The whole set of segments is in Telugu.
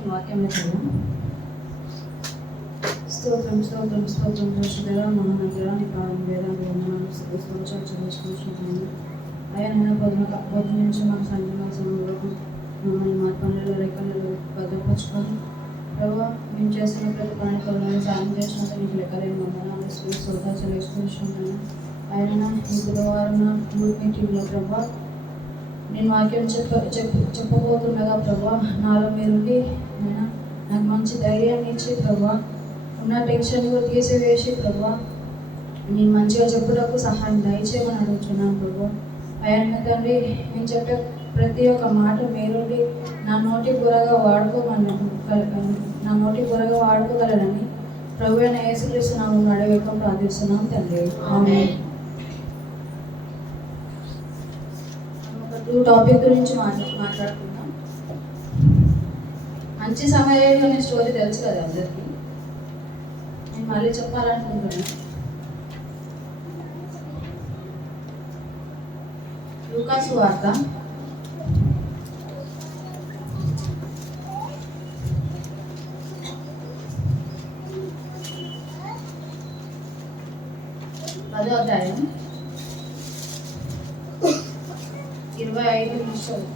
కొన్ని వాక్యంలో చదువు. స్తోత్రం స్తోత్రం స్తోత్రం పరిశుద్ధుడా మహానగరా నీ పాదం వేదాలు వందనాలు స్తోత్రాలు చెల్లించుకుంటున్నాను. అయ్యా పొద్దు నుంచి మా సంఘంలో మమ్మల్ని మా పనులలో రెక్కలలో భద్రపరచుకొని ప్రభావ మేము చేస్తున్న ప్రతి పనిలో సాయం చేసినందుకు నీకు లెక్కలేని వందనాలు స్తోత్రాలు చెల్లించుకుంటున్నాను. ఆయన ఈ బుధవారం గ్రూప్ మీటింగ్లో ప్రభా నేను వాక్యం చెప్పబోతుండగా ప్రభా నాలో మీరుండి ఆయన నాకు మంచి ధైర్యాన్ని ఇచ్చి ప్రభా ఉన్న టెన్షన్ కూడా తీసివేసి ప్రభా నేను మంచిగా చెప్పుటకు సహాయం దయచేయమని అడుగుతున్నాను ప్రభా. ఆయన తండ్రి నేను చెప్పే ప్రతి ఒక్క మాట మీరుండి నా నోటి బుర్రగా వాడుకోగలరని ప్రభు అయిన యేసుక్రీస్తు నామమున అడిగి ప్రార్థిస్తున్నాం తండ్రి. ఆమేన్. టాపిక్ గురించి మాట్లాడుకుందాం. మంచి సమయంలో అనే స్టోరీ తెలుసు కదా అందరికీ, నేను మళ్ళీ చెప్పాలనుకుంటున్నాను. లూకా సువార్త 10వ అధ్యాయం 25 నిమిషాలు.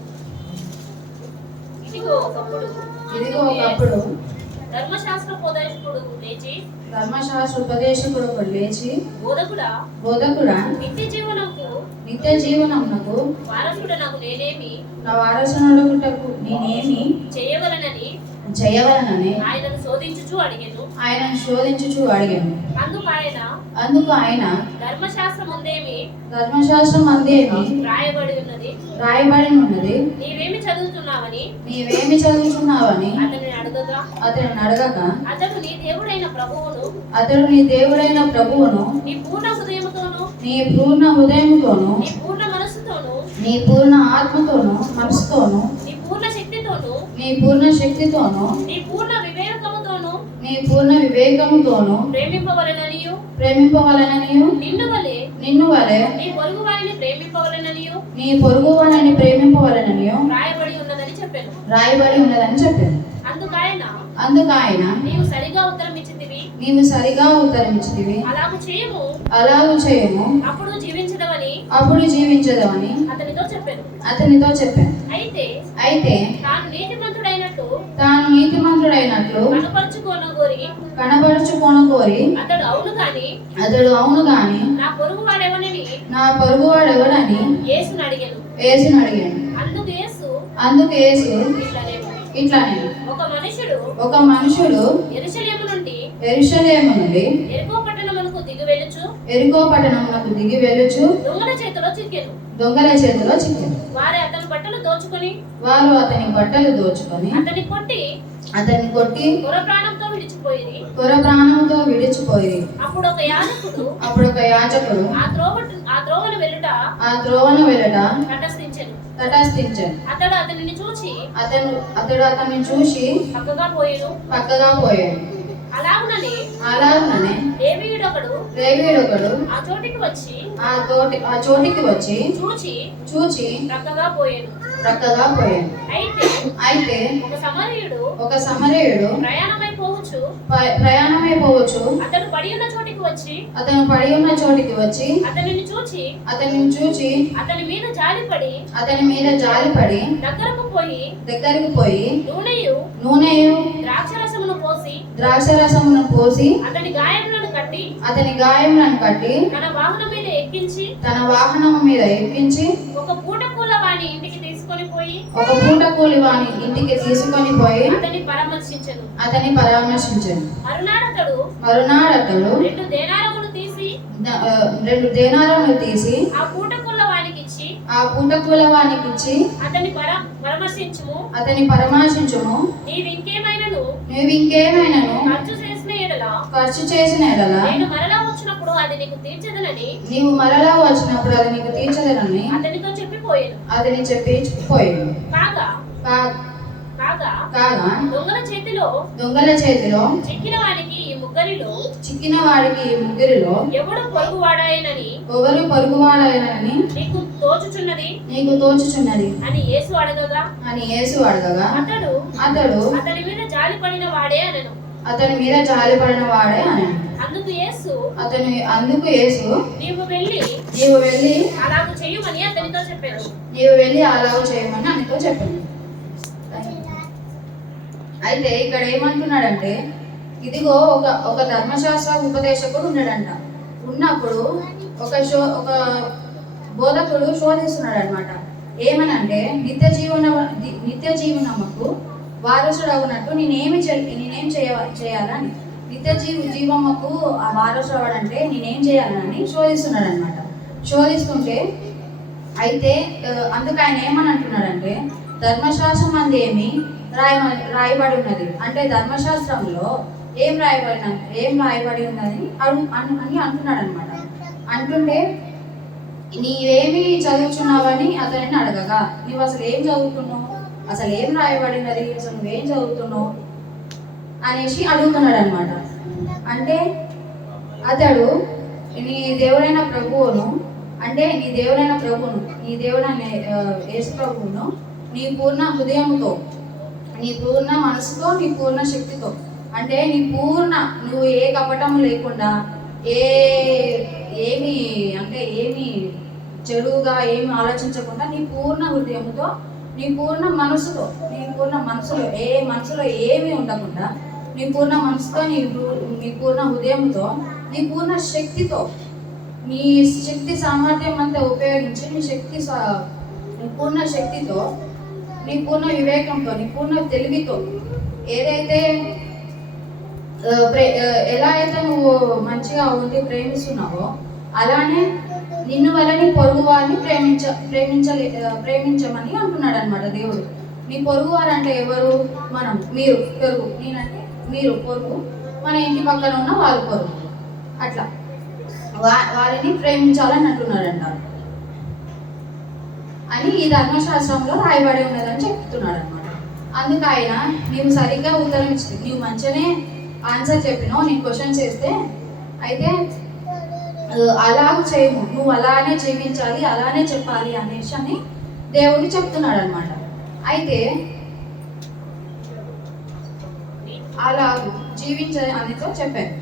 ఇదిగో ఒకప్పుడు ధర్మశాస్త్రోపదేశకుడు లేచి బోధకుడా నిత్య జీవనమునకు నా వారసునొకటకు నేనేమి చేయవలనని ఆయనను శోధించుచు అడిగాను. అందుకు ఆయన ధర్మశాస్త్రం అందేమి రాయబడి ఉన్నది, నీవేమి చదువుతున్నావని అతని అడగక అతడు నీ దేవుడైన ప్రభువును నీ పూర్ణ హృదయముతోను నీ పూర్ణ ఆత్మతోను మనసుతోను నీ పూర్ణ శక్తితోను నీ పూర్ణ శక్తితోను నీ పూర్ణ వివేకముతోను ప్రేమింపవలననియు నిన్ను వలె నీ పొరుగు వారిని ప్రేమింపవలననియు రాయబడి ఉన్నదని చెప్పాను. అందుకు ఆయన నీవు సరిగా ఉత్తరం ఇచ్చితివి, అలాగు చేయము అప్పుడు జీవించదవని అతనితో చెప్పాను. అయితే తాను నీతిమంతుడైనట్లు కనపరుచుకొనగోరి అతడు అవును గాని నా పొరుగువాడెవడని యేసును అడిగాను. అందుకు యేసు ఇట్లానే ఒక మనుషుడు యెరూషలేము నుండి యెరికో పట్టణమునకు దిగి వెళ్ళుచు దొంగల చేతిలో చిక్కెను. వారు అతని బట్టలు దోచుకొని అతన్ని కొట్టి కొర ప్రాణంతో విడిచిపోయి అప్పుడు ఒక యాజకుడు ఆ త్రోవను వెళ్ళుట తటస్థించెను. అతడు అతనిని చూచి పక్కగా పోయాడు. అలాగుననే లేవీయుడొకడు ఆ చోటికి వచ్చి చూచి ప్రక్కగా పోయాడు. అయితే ఒక సమరయుడు ప్రయాణమైపోవచ్చు అతను పడి ఉన్న చోటికి వచ్చి అతనిని చూచి అతని మీద జాలిపడి దగ్గరకు పోయి నూనెయు ద్రాక్షరసమును పోసి అతని గాయములను కట్టి తన వాహనము మీద ఎక్కించి ఒక పూట కూలి వాని ఇంటికి తీసుకొని పోయి అతని పరామర్శించెను. మరునాడతడు 2 దేనారములు తీసి ఆ పూట కూల వానికి ఇచ్చి అతని పరామర్శించుము. నీవింకేమైనను ఖర్చు చేసిన ఎడల నేను మరలా వచ్చినప్పుడు అది నీకు తీర్చదనని అతనితో చెప్పిపోయాను. కాగా కాగా కాగా దొంగల చేతిలో చిక్కిన వాడికి ఈ ముగ్గురిలో ఎవడు పొరుగువాడాయనని ఎవరు పొరుగువాడాయనని నీకు తోచుచున్నది అని యేసు అడగగా అతడు అతని మీద జాలిపడిన వాడే అనెను. అందుకు యేసు నీవు వెళ్ళి అలాగూ చేయమని అతనితో చెప్పాను. అయితే ఇక్కడ ఏమంటున్నాడంటే, ఇదిగో ఒక ధర్మశాస్త్ర ఉపదేశకుడు ఉన్నాడంట. ఉన్నప్పుడు ఒక బోధకుడు శోధిస్తున్నాడు అనమాట. ఏమనంటే, నిత్య జీవనముకు వారసుడవునట్టు నేనేం చేయాలని, నిత్య జీవముకు ఆ వారసుడు అవ్వడంటే నేనేం చేయాలని శోధిస్తున్నాడు అనమాట. శోధిస్తుంటే అయితే అందుకు ఆయన ఏమని అంటున్నాడంటే, ధర్మశాస్త్రం అందేమి రాయబడి ఉన్నది అంటే, ధర్మశాస్త్రంలో ఏం రాయబడి ఉన్నది అని అంటున్నాడు అనమాట. అంటుంటే నీవేమి చదువుతున్నావని అతనిని అడగగా, నువ్వు అసలు ఏం చదువుతున్నావు, అసలు ఏం రాయబడినది, అసలు నువ్వేం చదువుతున్నావు అనేసి అడుగుతున్నాడు అనమాట. అంటే అతడు నీ దేవుడైన ప్రభువును యేసు ప్రభువును నీ పూర్ణ హృదయముతో, నీ పూర్ణ మనసుతో, నీ పూర్ణ శక్తితో, అంటే నువ్వు ఏ కపటము లేకుండా, ఏమి చెడుగా ఏమి ఆలోచించకుండా, నీ పూర్ణ హృదయముతో, నీ పూర్ణ మనసులో ఏమీ ఉండకుండా, నీ పూర్ణ మనసుతో, నీ పూర్ణ హృదయంతో, నీ పూర్ణ శక్తితో, నీ శక్తి సామర్థ్యం అంతా ఉపయోగించి, నీ పూర్ణ శక్తితో, నీ పూర్ణ వివేకంతో, నీ పూర్ణ తెలివితో, ఎలా అయితే నువ్వు మంచిగా ఉండి ప్రేమిస్తున్నావో అలానే నిన్ను వలని పొరుగు వారిని ప్రేమించమని అంటున్నాడు అనమాట దేవుడు. నీ పొరుగు వారు అంటే ఎవరు? మనం, మీరు పొరుగు, నేనంటే మీరు పొరుగు, మన ఇంటి పక్కన ఉన్న వాళ్ళు పొరుగు, అట్లా వారిని ప్రేమించాలని అంటున్నాడంట అని ఈ ధర్మశాస్త్రంలో రాయబడి ఉన్నదని చెప్తున్నాడు అనమాట. అందుకు ఆయన నీవు సరిగ్గా ఉత్తరం ఇచ్చింది, నీవు మంచిగానే ఆన్సర్ చెప్పినావు, నేను క్వశ్చన్ చేస్తే అయితే అలాగ చేయము, నువ్వు అలానే జీవించాలి, అలానే చెప్పాలి అనేసి అని దేవుడు చెప్తున్నాడు అనమాట. అయితే అలా జీవించాలి అనేతో చెప్పాను.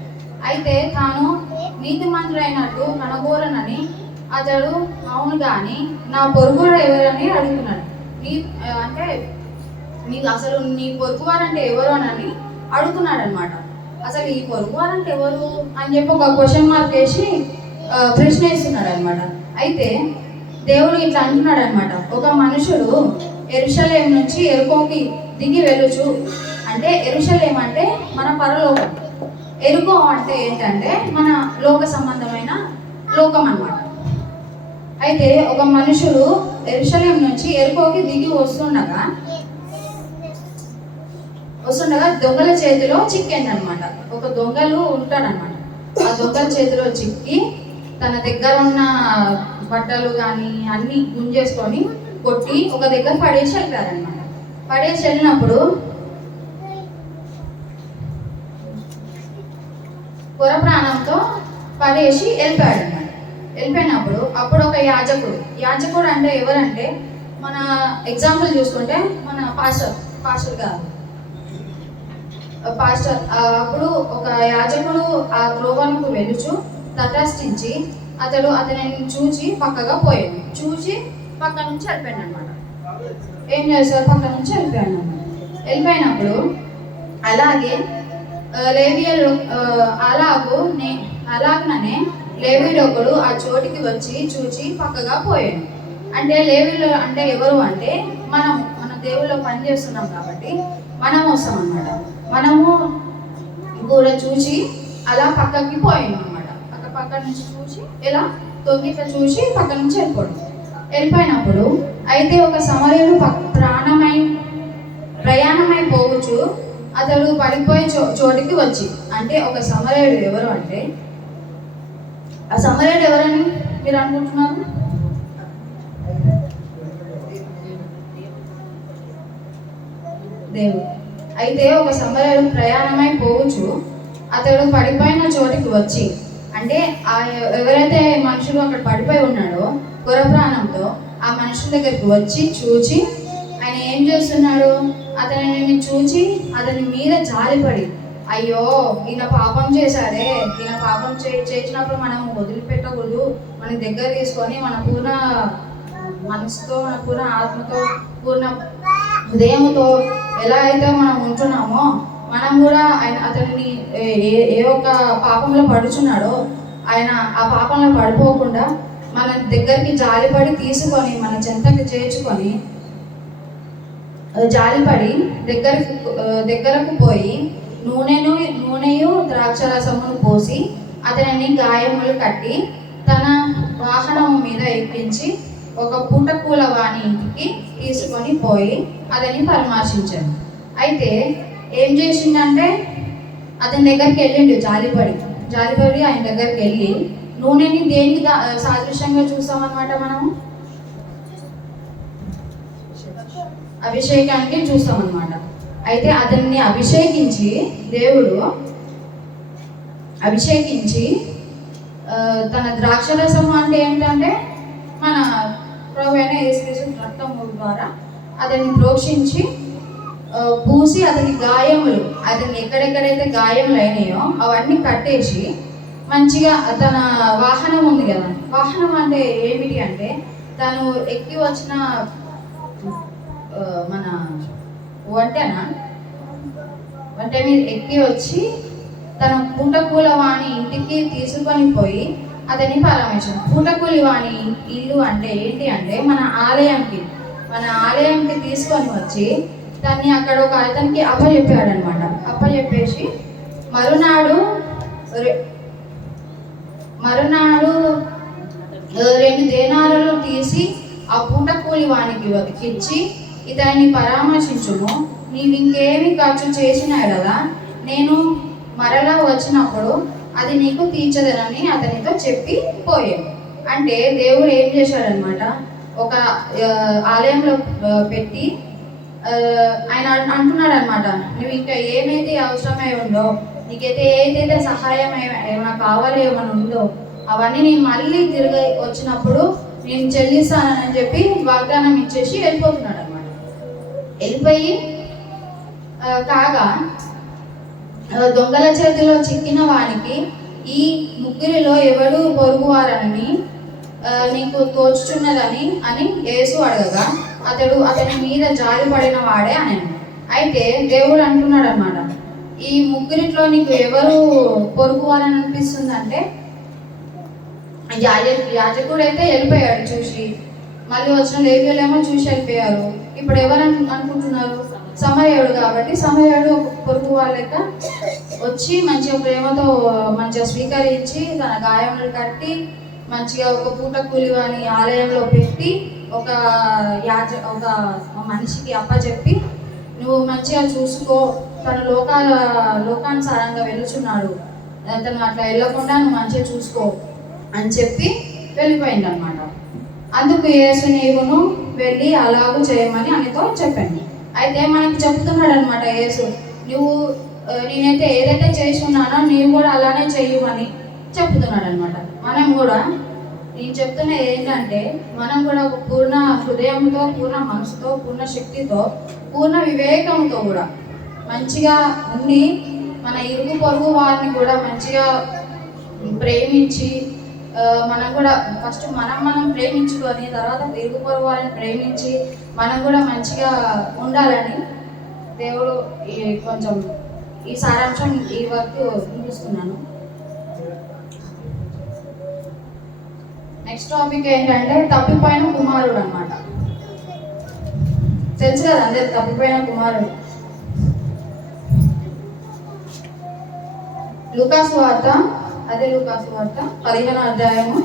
అయితే తాను నీతిమంతుడైనట్టు కనగోరనని అతడు అవును కానీ నా పొరుగువారు ఎవరని అడుగుతున్నాడు. అంటే నీకు అసలు నీ పొరుగువారంటే ఎవరు అని అడుగుతున్నాడు అనమాట. అసలు ఈ పొరుగువారంటే ఎవరు అని చెప్పి ఒక క్వశ్చన్ మార్క్ వేసి ప్రశ్న వేస్తున్నాడు అనమాట. అయితే దేవుడు ఇట్లా అంటున్నాడు అనమాట, ఒక మనుషుడు యెరూషలేము నుంచి యెరికోకి దిగి వెళ్ళుచు, అంటే యెరూషలేము అంటే మన పరలోకం, యెరికో అంటే ఏంటంటే మన లోక సంబంధమైన లోకం అన్నమాట. అయితే ఒక మనుషుడు యెరూషలేము నుంచి యెరికోకి దిగి వస్తుండగా దొంగల చేతిలో చిక్కిందనమాట. ఒక దొంగలు ఉంటాడనమాట. ఆ దొంగల చేతిలో చిక్కి తన దగ్గర ఉన్న బట్టలు కానీ అన్ని గుంజేసుకొని కొట్టి ఒక దగ్గర పడేసి వెళ్ళిపోయారనమాట. పడేసి వెళ్ళినప్పుడు పొర ప్రాణంతో పడేసి వెళ్ళిపోయాడు అనమాట. వెళ్ళిపోయినప్పుడు అప్పుడు ఒక యాజకుడు అంటే ఎవరంటే, మన ఎగ్జాంపుల్ చూసుకుంటే మన పాస్టర్ గారు అప్పుడు ఒక యాజకుడు ఆ త్రోవకు వెలుచు తటస్థించి అతనిని చూచి పక్కగా పోయాడు. చూచి పక్క నుంచి వెళ్ళిపోయాడు అనమాట. ఏం చేస్తారు? పక్క నుంచి వెళ్ళిపోయాడు అనమాట. వెళ్ళిపోయినప్పుడు అలాగే లేవీయులు అలాగనే లేవీయుడొకడు ఆ చోటికి వచ్చి చూచి పక్కగా పోయాడు. అంటే లేవీయులు అంటే ఎవరు అంటే మన దేవుళ్ళో పని చేస్తున్నాం కాబట్టి మనం వస్తాం అన్నమాట. మనము కూడా చూసి అలా పక్కకి పోయాం అనమాట. పక్క నుంచి చూసి ఇలా తొంగిట చూసి పక్క నుంచి వెళ్ళిపోయినప్పుడు అయితే ఒక సమరయుడు ప్రయాణమై పోవచ్చు అతడు పడిపోయే చోటికి వచ్చి, అంటే ఒక సమరయుడు ఎవరు అంటే, ఆ సమరయుడు ఎవరని మీరు అనుకుంటున్నారు? దేవుడు. అయితే ఒక సమరయుడు ప్రయాణమై పోవచ్చు అతడు పడిపోయిన చోటికి వచ్చి, అంటే ఎవరైతే మనుషులు అక్కడ పడిపోయి ఉన్నాడో గుర ప్రాణంతో, ఆ మనుషుల దగ్గరికి వచ్చి చూచి ఆయన ఏం చేస్తున్నాడు, అతనిని చూచి అతని మీద జాలిపడి, అయ్యో ఈయన పాపం చేశాడే, ఈయన పాపం చేసినప్పుడు మనం వదిలిపెట్టకూడదు, మన దగ్గర తీసుకొని మన పూర్ణ మనసుతో, మన పూర్ణ ఆత్మతో, పూర్ణ హృదయంతో ఎలా అయితే మనం ఉంటున్నామో మనం కూడా అతనిని ఏ ఒక్క పాపంలో పడుచున్నాడో ఆయన ఆ పాపంలో పడిపోకుండా మన దగ్గరికి జాలిపడి తీసుకొని మన చెంతకి చేర్చుకొని జాలిపడి దగ్గరకు పోయి నూనెయు ద్రాక్షరసమును పోసి అతనిని గాయములు కట్టి తన వాహనము మీద ఎక్కించి ఒక పూటకూల వాని ఇంటికి తీసుకొని పోయి అతన్ని పరామర్శించాడు. అయితే ఏం చేసిందంటే అతని దగ్గరికి వెళ్ళిండు జాలిపడి ఆయన దగ్గరికి వెళ్ళి, నూనెని దేనికి సాదృశ్యంగా చూస్తామన్నమాట, మనము అభిషేకానికి చూస్తామన్నమాట. అయితే అతన్ని దేవుడు అభిషేకించి తన ద్రాక్షరసం అంటే ఏంటంటే మన ప్రభు అయిన యేసుక్రీస్తు రక్తము ద్వారా అతన్ని ప్రోక్షించి పూసి అతని గాయములు, అతన్ని ఎక్కడెక్కడైతే గాయములు అయినాయో అవన్నీ కట్టేసి మంచిగా తన వాహనం ఉంది కదా, వాహనం అంటే ఏమిటి అంటే తను ఎక్కి వచ్చిన మన వంట మీద ఎక్కి వచ్చి తన పూటకూల వాణి ఇంటికి తీసుకొని పోయి అతన్ని పరామర్శించాడు. పూటకూలి వాణి ఇల్లు అంటే ఏంటి అంటే మన ఆలయంకి తీసుకొని వచ్చి దాన్ని అక్కడ ఒక అతనికి అప్పచెప్పాడు అనమాట. అప్పచెప్పేసి మరునాడు 2 దేనారాలు తీసి ఆ పూటకూలి వానికి ఇచ్చి, ఇతన్ని పరామర్శించుము, నీవు ఇంకేమి ఖర్చు చేసినా కదా నేను మరలా వచ్చినప్పుడు అది నీకు తీర్చదనని అతనితో చెప్పి పోయాడు. అంటే దేవుడు ఏం చేశాడనమాట, ఒక ఆలయంలో పెట్టి ఆయన అంటున్నాడు అనమాట, నువ్వు ఇంకా ఏమైతే అవసరమై ఉందో, నీకైతే ఏదైతే సహాయం ఏమైనా కావాలి ఏమైనా ఉందో అవన్నీ నేను మళ్ళీ తిరిగి వచ్చినప్పుడు నేను చెల్లిస్తానని చెప్పి వాగ్దానం ఇచ్చేసి వెళ్ళిపోతున్నాడు అనమాట. వెళ్ళిపోయి కాగా దొంగల చేతిలో చిక్కిన వానికి ఈ ముగ్గురిలో ఎవడు పొరుగువారని నీకు తోచుచున్నదని అని యేసు అడగగా అతని మీద జాలి పడిన వాడే అని. అయితే దేవుడు అంటున్నాడు అనమాట, ఈ ముగ్గురిట్లో నీకు ఎవరు పొరుగువారని అనిపిస్తుంది అంటే యాజకుడు అయితే వెళ్ళిపోయాడు చూసి, మళ్ళీ వచ్చిన లేవీయులేమో చూసి వెళ్ళిపోయారు. ఇప్పుడు ఎవరు అనుకుంటున్నారు, సమరయుడు. కాబట్టి సమరయుడు పొరుగు వాళ్ళ లెక్క వచ్చి మంచిగా ప్రేమతో మంచిగా స్వీకరించి తన గాయములు కట్టి మంచిగా ఒక పూట కూలివాని ఆలయంలో పెట్టి ఒక మనిషికి అప్పచెప్పి, నువ్వు మంచిగా చూసుకో, తను లోకానుసారంగా వెళ్తున్నాడు, తను అట్లా వెళ్ళకుండా నువ్వు మంచిగా చూసుకో అని చెప్పి వెళ్ళిపోయింది అనమాట. అందుకు యేసు నీవును వెళ్ళి అలాగూ చేయమని అనితో చెప్పండి. అయితే మనకి చెప్తున్నాడు అనమాట యేసు, నేనైతే ఏదైతే చేసి ఉన్నానో నీవు కూడా అలానే చేయమని చెప్తున్నాడు అనమాట. మనం కూడా నేను చెప్తున్నది ఏంటంటే మనం కూడా ఒక పూర్ణ హృదయంతో, పూర్ణ మనసుతో, పూర్ణ శక్తితో, పూర్ణ వివేకంతో కూడా మంచిగా ఉండి మన ఇరుగు పొరుగు వారిని కూడా మంచిగా ప్రేమించి, మనం కూడా ఫస్ట్ మనం ప్రేమించుకొని తర్వాత ఇరుగు పొరుగు వారిని ప్రేమించి మనం కూడా మంచిగా ఉండాలని దేవుడు కొంచెం ఈ సారాంశం ఈ వరకు ముగిస్తున్నాను. నెక్స్ట్ టాపిక్ ఏంటంటే తప్పిపోయిన కుమారుడు అన్నమాట. తెలుసు కదా అందరు తప్పిపోయిన కుమారుడు. లూకాసు వార్త 15వ అధ్యాయము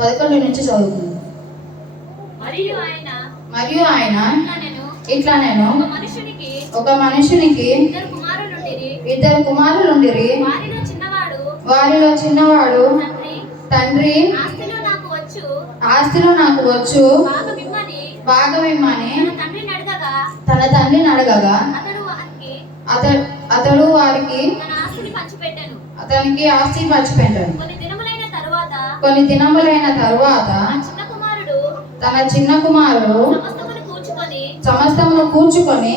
11 నుంచి చదువుతుంది. మరియు ఆయన ఇట్లా నేను ఒక మనుషునికి ఇద్దరు కుమారులుండిరి. వారిలో చిన్నవాడు తండ్రి ఆస్తులు నాకు వచ్చు భాగమిమ్మని భాగమిమ్మని తన తండ్రిని అడగగా తన తండ్రిని అడగగా అతడు వారికి తన ఆస్తిని పంచిపెట్టెను. అతనికి ఆస్తి పంచిపెట్టాడు. కొన్ని దినములైన తరువాత తన చిన్న కుమారుడు సమస్తమును కూర్చుకొని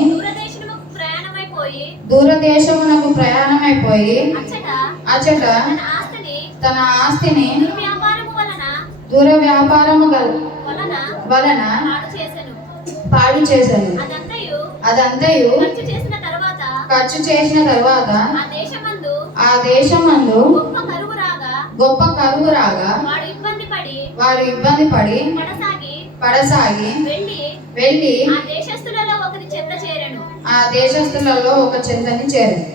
దూరదేశమునకు ప్రయాణమైపోయి అచ్చట తన ఆస్తిని దుర్వ్యాపారము వలన పాడు చేశాను. అదంతయు ఖర్చు చేసిన తర్వాత ఆ దేశమందు గొప్ప కరువు రాగా వారు ఇబ్బంది పడి పడసాగి వెళ్ళి ఆ దేశస్థులలో ఒక చెంతని చేరెను.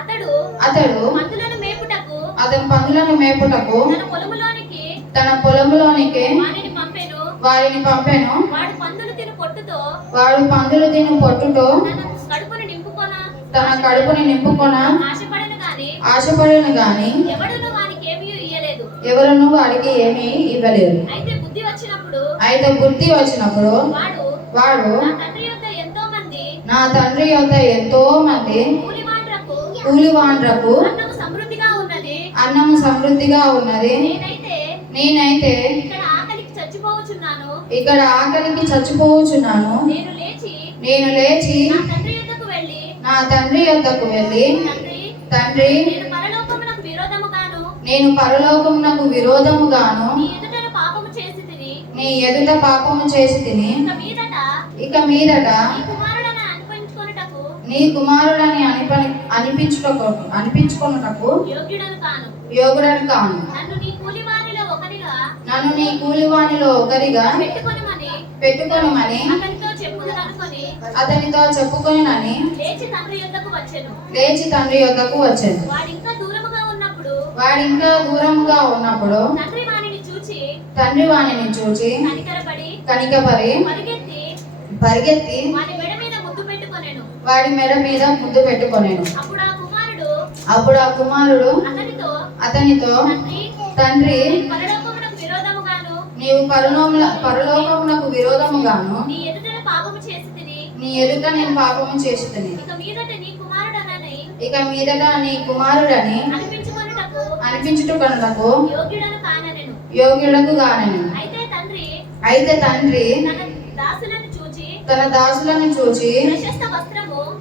అతడు అతని పనులను మేపుటకు తన పొలములోనికి వారిని పంపెను. వాడు పందులు తిని పొట్టుతో తన కడుపుని నింపుకొన ఆశపడను గాని ఎవరును వాడికి ఏమీ ఇవ్వలేదు. అయితే బుద్ధి వచ్చినప్పుడు వాడు నా తండ్రి యొక్క ఎంతో మంది కూలివాండ్రకు అన్నము సమృద్ధిగా ఉన్నది, నేనైతే ఇక్కడ ఆకలికి చచ్చిపోవచ్చున్నాను. నేను లేచి నా తండ్రి యొద్దకు వెళ్ళి తండ్రి నేను పరలోకమునకు విరోధముగాను నీ ఎదుట పాపము చేసి తిని ఇక మీదట నీ కుమారుడని అనిపించుకొనుటకు యోగ్యుడను కాను. నన్ను నీ కూలివానిలో ఒకరిగా పెట్టుకొనుమని అతనితో చెప్పుకొనినని లేచి తండ్రి యొద్దకు వచ్చెను. వాడు ఇంకా దూరముగా ఉన్నప్పుడు తండ్రి వానిని చూచి కనికపడి పరిగెత్తి వాడి మెడ మీద ముద్దు పెట్టుకొనెను. అప్పుడు ఆ కుమారుడు అతనితో తండ్రి నీవు పరలోకమునకు విరోధముగాను నీ ఎదుట నేను పాపము చేసి తిని ఇక మీదట నీ కుమారుడని అనిపించుటకు యోగ్యుడకు గానెను. అయితే తండ్రి తన దాసులను చూచి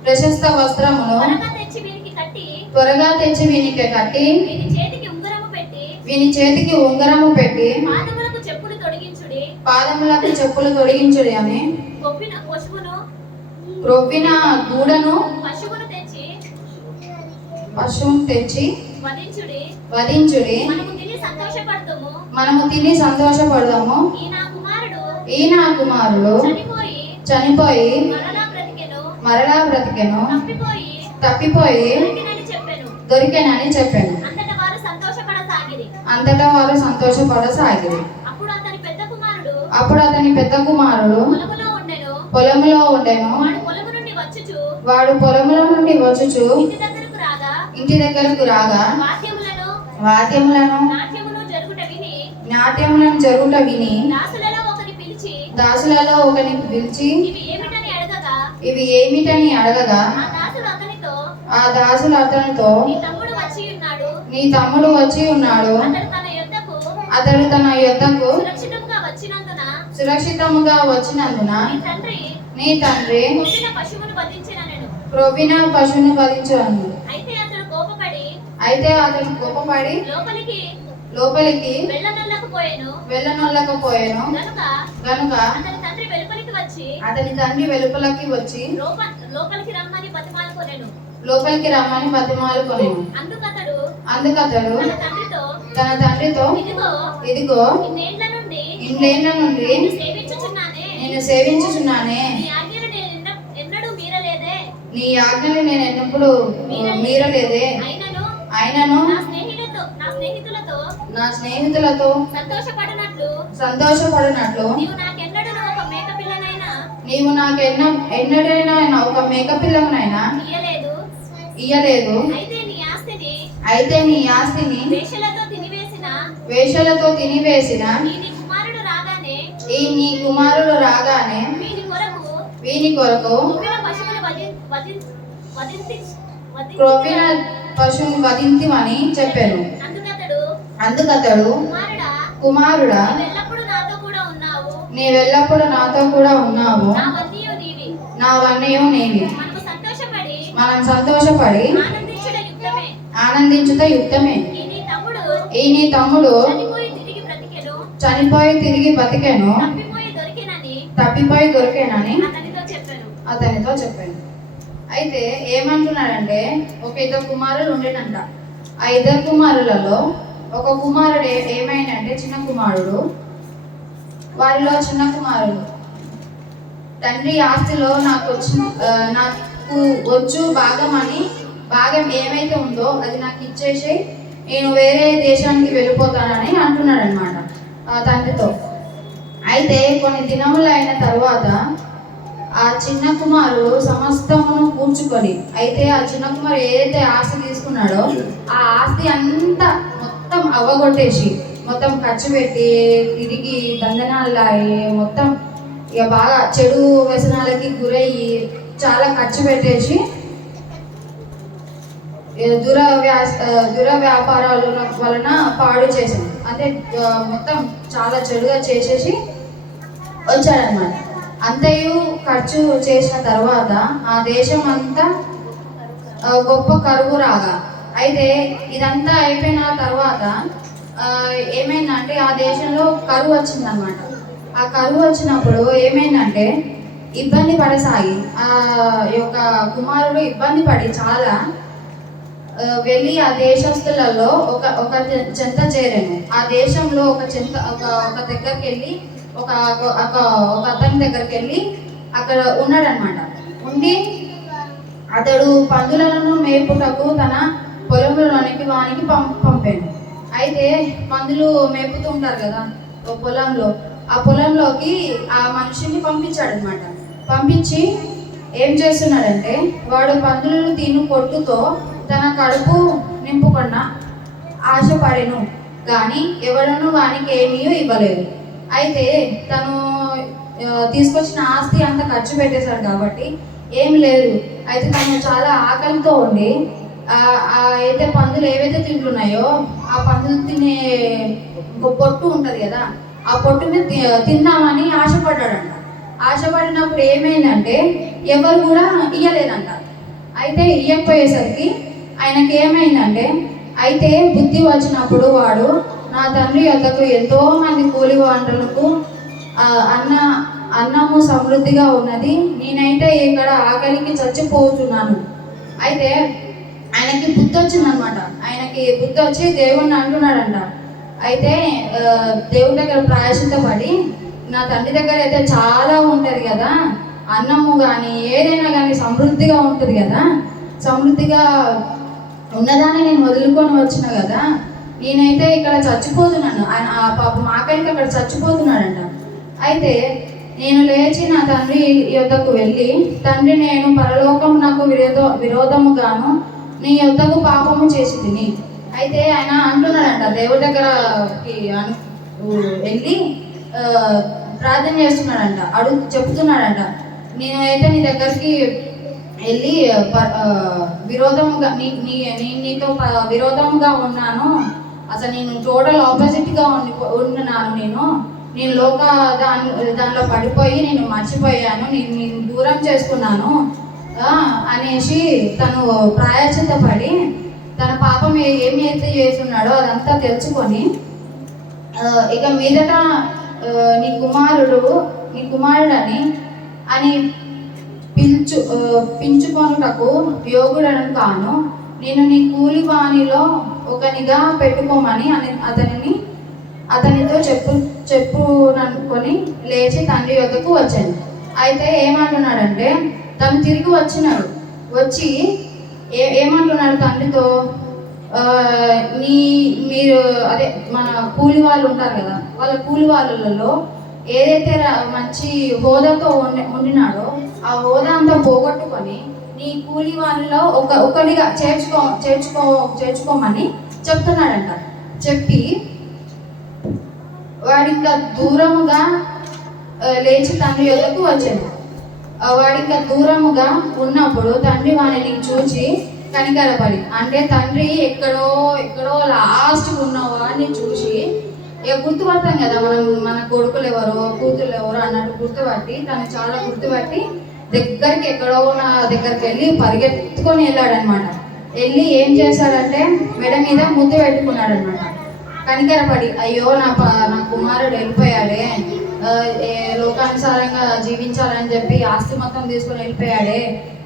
ప్రశస్త వస్త్రమును త్వరగా తెచ్చి వీనికి కట్టి వీని చేతికి ఉంగరము పెట్టి పాదములకు చెప్పులు తొడిగించుడి అని క్రొవ్విన దూడను పశువును తెచ్చి వధించుడి మనము తిని సంతోషపడదాము. ఈ నా కుమారుడు చనిపోయి మరలా బ్రతికెను తప్పిపోయి దొరికెనని చెప్పాను. అంతటా వారు సంతోషపడసాగిరి. అప్పుడు అతని పెద్ద కుమారుడు పొలములో ఉండెను. వాడు పొలములో నుండి వచ్చుచు ఇంటి దగ్గరకు రాగా వాద్యములను నాట్యములను జరుగుట విని దాసులలో ఒకరిని పిలిచి ఇవి ఏమిటని అడగగా ఆ దాసులు అతనితో నీ తమ్ముడు వచ్చి ఉన్నాడు, అతడు తన యొద్దకు సురక్షితముగా వచ్చినందున నీ తండ్రి క్రొవ్విన పశువును వధించాను. అయితే అతడు కోపపడి లోపలికి వెళ్ళనొల్లకపోయాను గనుక అతని తండ్రి వెలుపలికి వచ్చి లోపలికి రమ్మని బతిమాలుకొనెను. అందుకతడు తన తండ్రితో ఇదిగో ఇన్నేళ్ల నుండి నేను సేవించుచున్నానే, నీ ఆజ్ఞలు నేను ఎన్నప్పుడు మీరలేదే. అయినను నా స్నేహితులతో సంతోషపడినట్లు నీవు నాకెన్నడైనా ఒక మేకపిల్లనైనా ఇయ్యలేదు. అయితే నీ ఆస్తిని వేషలతో తినివేసిన ఈ నీ కుమారుడు రాగానే వీని కొరకు క్రొవ్విన పశువుని వధింతిమని చెప్పాను. అందుకతడు కుమారుడా నీవెల్లప్పుడు నాతో కూడా ఉన్నావు, నావన్నయు నీవి. మనం సంతోషపడి ఆనందించుట యుక్తమే. ఈ నీ తమ్ముడు చనిపోయి తిరిగి బతికెను, తప్పిపోయి దొరికేనని అతనితో చెప్పాను. అయితే ఏమంటున్నాడంటే, ఒక ఇద్దరు కుమారులు ఉండేనంట. ఆ ఇద్దరు కుమారులలో ఒక కుమారుడు ఏమైందంటే, చిన్న కుమారుడు, వారిలో చిన్న కుమారుడు తండ్రి ఆస్తిలో నాకు వచ్చు భాగం ఏమైతే ఉందో అది నాకు ఇచ్చేసి నేను వేరే దేశానికి వెళ్ళిపోతానని అంటున్నాడు అనమాట ఆ తండ్రితో. అయితే కొన్ని దినములు అయిన తర్వాత ఆ చిన్న కుమారుడు సమస్తమును కూర్చుకొని, అయితే ఆ చిన్న కుమారుడు ఏదైతే ఆస్తి తీసుకున్నాడో ఆ ఆస్తి అంతా మొత్తం అవ్వగొట్టేసి మొత్తం ఖర్చు పెట్టి తిరిగి దందనాలు మొత్తం ఇక బాగా చెడు వ్యసనాలకి గురయ్యి చాలా ఖర్చు పెట్టేసి దుర వ్యాపారాల వలన పాడు చేసింది. అంటే మొత్తం చాలా చెడుగా చేసేసి వచ్చాడనమాట. అంతయు ఖర్చు చేసిన తర్వాత ఆ దేశం అంతా గొప్ప కరువు రాగా, అయితే ఇదంతా అయిపోయిన తర్వాత ఏమైందంటే ఆ దేశంలో కరువు వచ్చిందనమాట. ఆ కరువు వచ్చినప్పుడు ఏమైందంటే ఇబ్బంది పడసాగి ఆ యొక్క కుమారుడు ఇబ్బంది పడి చాలా వెళ్ళి ఆ దేశస్తులలో ఒక చెంత చేరాను. ఆ దేశంలో ఒక దగ్గరికి వెళ్ళి ఒక అతని దగ్గరికి వెళ్ళి అక్కడ ఉన్నాడనమాట. ఉండి అతడు పందులను మేపుటకు తన పొలంలోనికి వానికి పంపాను. అయితే పందులు మేపుతూ ఉంటారు కదా పొలంలో, ఆ పొలంలోకి ఆ మనిషిని పంపించాడు అనమాట. పంపించి ఏం చేస్తున్నాడంటే, వాడు పందులను తిను పొట్టుతో తన కడుపు నింపుకున్న ఆశపడెను, కానీ ఎవడను వానికి ఏమీ ఇవ్వలేదు. అయితే తను తీసుకొచ్చిన ఆస్తి అంతా ఖర్చు పెట్టేశాడు కాబట్టి ఏం లేదు. అయితే తను చాలా ఆకలితో ఉండి అయితే పందులు ఏవైతే తింటున్నాయో ఆ పందులు తినే పొట్టు ఉంటుంది కదా, ఆ పొట్టుని తిందామని ఆశపడ్డాడంట. ఆశపడినప్పుడు ఏమైందంటే ఎవరు కూడా ఇయ్యలేదంట. అయితే ఇయ్యకపోయేసరికి ఆయనకి ఏమైందంటే, అయితే బుద్ధి వచ్చినప్పుడు వాడు నా తండ్రి వద్దకు ఎంతో మంది కూలి వంటలకు అన్నము సమృద్ధిగా ఉన్నది, నేనైతే ఇక్కడ ఆకలికి చచ్చిపోతున్నాను. అయితే ఆయనకి బుద్ధి వచ్చిందనమాట. ఆయనకి బుద్ధి వచ్చి దేవుణ్ణి అంటున్నాడంట. అయితే దేవుడి దగ్గర ప్రాయశ్చిత్తపడి, నా తండ్రి దగ్గర అయితే చాలా ఉంటుంది కదా, అన్నము కానీ ఏదైనా కానీ సమృద్ధిగా ఉంటుంది కదా, సమృద్ధిగా ఉన్నదాన్ని నేను వదులుకొని వచ్చిన కదా, నేనైతే ఇక్కడ చచ్చిపోతున్నాను. ఆయన ఆ పాపం ఆకలికి అక్కడ చచ్చిపోతున్నాడంట. అయితే నేను లేచి నా తండ్రి యొద్దకు వెళ్ళి, తండ్రి, నేను పరలోకం నాకు విరోధముగాను నీ యొద్దకు పాపము చేసి తిని. అయితే ఆయన అంటున్నాడంట, దేవుడి దగ్గరకి వెళ్ళి ప్రార్థన చేస్తున్నాడంట, చెప్తున్నాడంట, నేనైతే నీ దగ్గరికి వెళ్ళి విరోధముగా నీతో విరోధముగా ఉన్నాను, అసలు నేను టోటల్ ఆపోజిట్గా ఉంటున్నాను, నేను దానిలో పడిపోయి నేను మర్చిపోయాను, నేను దూరం చేసుకున్నాను అనేసి తను ప్రాయశ్చిత్తపడి తన పాపం ఏమి అయితే చేస్తున్నాడో అదంతా తెలుసుకొని, ఇక మీదట నీ కుమారుడని అని పించుకొనుటకు యోగుడను కాను, నేను నీ కూలి వానిలో ఒకనిగా పెట్టుకోమని అతనితో చెప్పుననుకొని లేచి తండ్రి యొద్దకు వచ్చాను. అయితే ఏమంటున్నాడంటే, తను తిరిగి వచ్చినాడు. వచ్చి ఏమంటున్నాడు తండ్రితో, మీరు అదే మన కూలి వాళ్ళు ఉంటారు కదా, వాళ్ళ కూలి వాళ్ళలో ఏదైతే మంచి హోదాతో ఉండినాడో ఆ హోదా అంతా పోగొట్టుకొని నీ కూలి వాళ్ళలో ఒకరిగా చేర్చుకోమని చెప్తున్నాడంట. చెప్పి వాడి ఇంకా దూరముగా లేచి తండ్రి యొద్దకు వచ్చాను. వాడు ఇంకా దూరముగా ఉన్నప్పుడు తండ్రి వాడిని చూచి కనికరపడి, అంటే తండ్రి ఎక్కడో ఎక్కడో లాస్ట్ ఉన్న వాడిని చూసి, ఇక గుర్తుపడతాం కదా మనం, మన కొడుకులు ఎవరో కూతురు ఎవరో అన్నట్టు గుర్తుపట్టి, తను చాలా గుర్తుపట్టి దగ్గరికి ఎక్కడో నా దగ్గరికి వెళ్ళి పరిగెత్తుకొని వెళ్ళాడనమాట. వెళ్ళి ఏం చేశాడంటే మెడ మీద ముద్దు పెట్టుకున్నాడనమాట. కనికరపడి, అయ్యో నా కుమారుడు వెళ్ళిపోయాడే, లోకానుసారంగా జీవించాలని చెప్పి ఆస్తి మొత్తం తీసుకొని వెళ్ళిపోయాడే,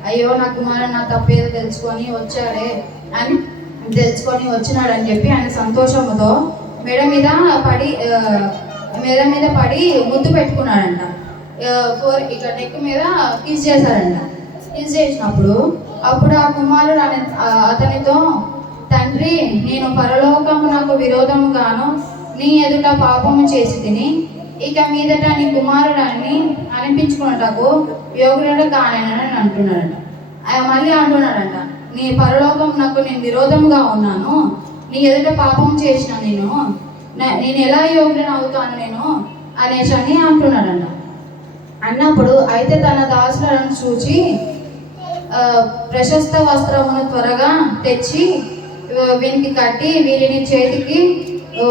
అయ్యో నా కుమారుడు నా తప్పేదో తెలుసుకొని వచ్చాడే అని తెలుసుకొని వచ్చినాడని చెప్పి ఆయన సంతోషంతో మెడ మీద పడి ముద్దు పెట్టుకున్నాడంట. ఇక నెక్ మీద కిస్ చేశాడంట. కిస్ చేసినప్పుడు అప్పుడు ఆ కుమారుడు అతనితో, తండ్రి, నేను పరలోకమునకు విరోధముగాను నీ ఎదుట పాపము చేసి తిని ఇక మీదట నీ కుమారుడాన్ని అనిపించుకున్నటకు యోగుడు కానేనని అంటున్నాడంట. మళ్ళీ అంటున్నాడంట, నీ పరలోకమునకు నేను విరోధముగా ఉన్నాను, నీ ఎదుట పాపం చేసిన నేను ఎలా యోగుడిని అవుతాను నేను అనేసి అని అంటున్నాడంట. అన్నప్పుడు అయితే తన దాసులను చూచి ప్రశస్త వస్త్రమును త్వరగా తెచ్చి వీనికి కట్టి వీరిని చేతికి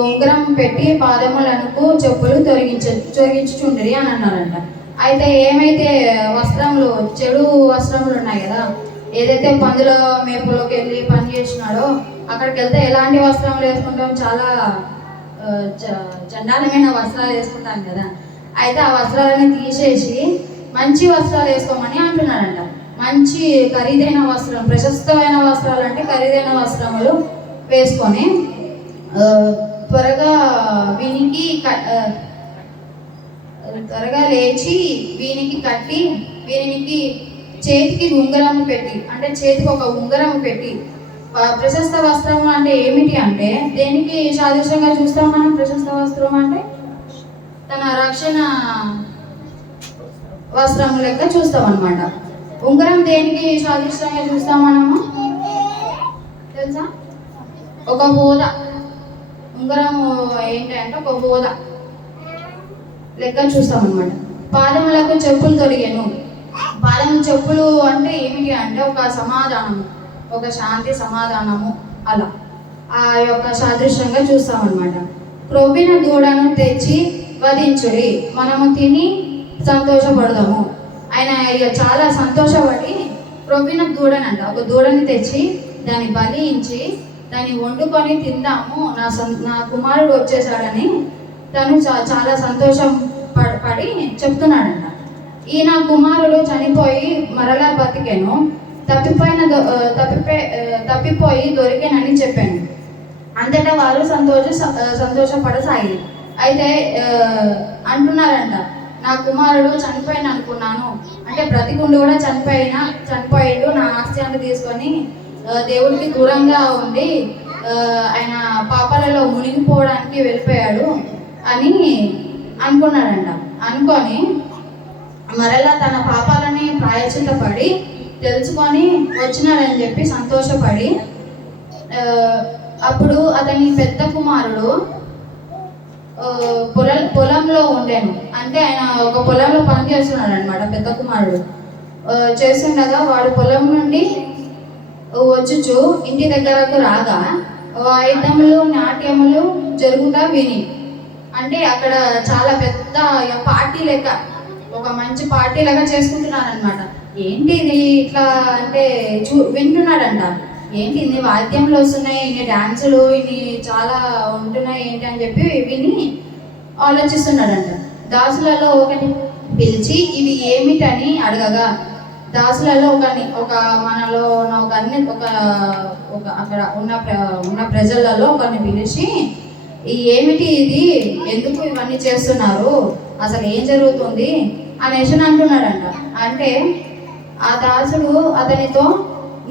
ఉంగరం పెట్టి పాదములకు చెప్పులు తొలగించుచుండ్రి అని అన్నారంట. అయితే ఏమైతే వస్త్రములు, చెడు వస్త్రములు ఉన్నాయి కదా, ఏదైతే పందుల మేపులోకి వెళ్ళి పని చేసినాడో అక్కడికి వెళ్తే ఎలాంటి వస్త్రములు వేసుకుంటాం, చాలా చండాలమైన వస్త్రాలు వేసుకుంటాం కదా. అయితే ఆ వస్త్రాలని తీసేసి మంచి వస్త్రాలు వేసుకోమని అంటున్నాడంట. మంచి ఖరీదైన వస్త్రం, ప్రశస్తమైన వస్త్రాలు అంటే ఖరీదైన వస్త్రములు వేసుకొని త్వరగా లేచి వీనికి కట్టి వీనికి చేతికి ఉంగరము పెట్టి, అంటే చేతికి ఒక ఉంగరము పెట్టి. ప్రశస్త వస్త్రం అంటే ఏమిటి అంటే దేనికి సాదృశ్యంగా చూస్తాం మనం? ప్రశస్త వస్త్రం అంటే తన రక్షణ వస్త్రం లెక్క చూస్తాం అన్నమాట. ఉంగరం దేనికి సాదృశ్యంగా చూస్తాం మనము తెలుసా? ఒక హోదా. ఉంగరం ఏంటంటే ఒక హోదా లెక్క చూస్తాం అన్నమాట. పాదములకు చెప్పులు తొడిగాను. పాదముల చెప్పులు అంటే ఏమిటి అంటే ఒక సమాధానము, ఒక శాంతి, సమాధానము, అలా ఆ యొక్క సాదృశ్యంగా చూస్తామన్నమాట. క్రొవ్విన దూడను తెచ్చి వధించుడి, మనము తిని సంతోషపడదాము. ఆయన ఇక చాలా సంతోషపడి క్రొవ్విన దూడనంట, ఒక దూడని తెచ్చి దాన్ని బలించి దాన్ని వండుకొని తిందాము, నా కుమారుడు వచ్చేసాడని తను చాలా సంతోషం పడి చెప్తున్నాడంట. ఈయన కుమారుడు చనిపోయి మరలా బతికెను, తప్పిపోయి దొరికేనని చెప్పాను. అంతటా వారు సంతోషపడసాగి. అయితే అంటున్నారంట, నా కుమారుడు చనిపోయిన అనుకున్నాను, అంటే బ్రతికుండి కూడా చనిపోయాడు, నా ఆస్తి అంతా తీసుకొని దేవుడికి దూరంగా ఉండి ఆయన పాపాలలో మునిగిపోవడానికి వెళ్ళిపోయాడు అని అనుకున్నాడంట. అనుకొని మరలా తన పాపాలని ప్రాయశ్చిత్తపడి తెలుసుకొని వచ్చినాడని చెప్పి సంతోషపడి, అప్పుడు అతని పెద్ద కుమారుడు పొలంలో ఉండేను, అంటే ఆయన ఒక పొలంలో పని చేస్తున్నాడు అనమాట. పెద్ద కుమారుడు చేస్తుండగా వాడు పొలం నుండి వచ్చుచు ఇంటి దగ్గరకు రాగా వాయిద్యములు, నాట్యములు జరుగుతా విని, అంటే అక్కడ చాలా పెద్ద పార్టీ లెక్క, ఒక మంచి పార్టీ లాగా చేసుకుంటున్నాడు అనమాట. ఏంటి ఇది ఇట్లా అంటే వింటున్నాడంట. ఏంటి ఇన్ని వాద్యములు వస్తున్నాయి, ఇన్ని డ్యాన్సులు, ఇన్ని చాలా ఉంటున్నాయి ఏంటి అని చెప్పి విని ఆలోచిస్తున్నాడంట. దాసులలో ఒకటి పిలిచి ఇవి ఏమిటని అడగగా, దాసులలో మనలో ఒక అక్కడ ఉన్న ప్రజలలో ఒకరిని పిలిచి ఏమిటి ఇది, ఎందుకు ఇవన్నీ చేస్తున్నారు, అసలు ఏం జరుగుతుంది అనేసి అంటున్నాడంట. అంటే ఆ దాసుడు అతనితో,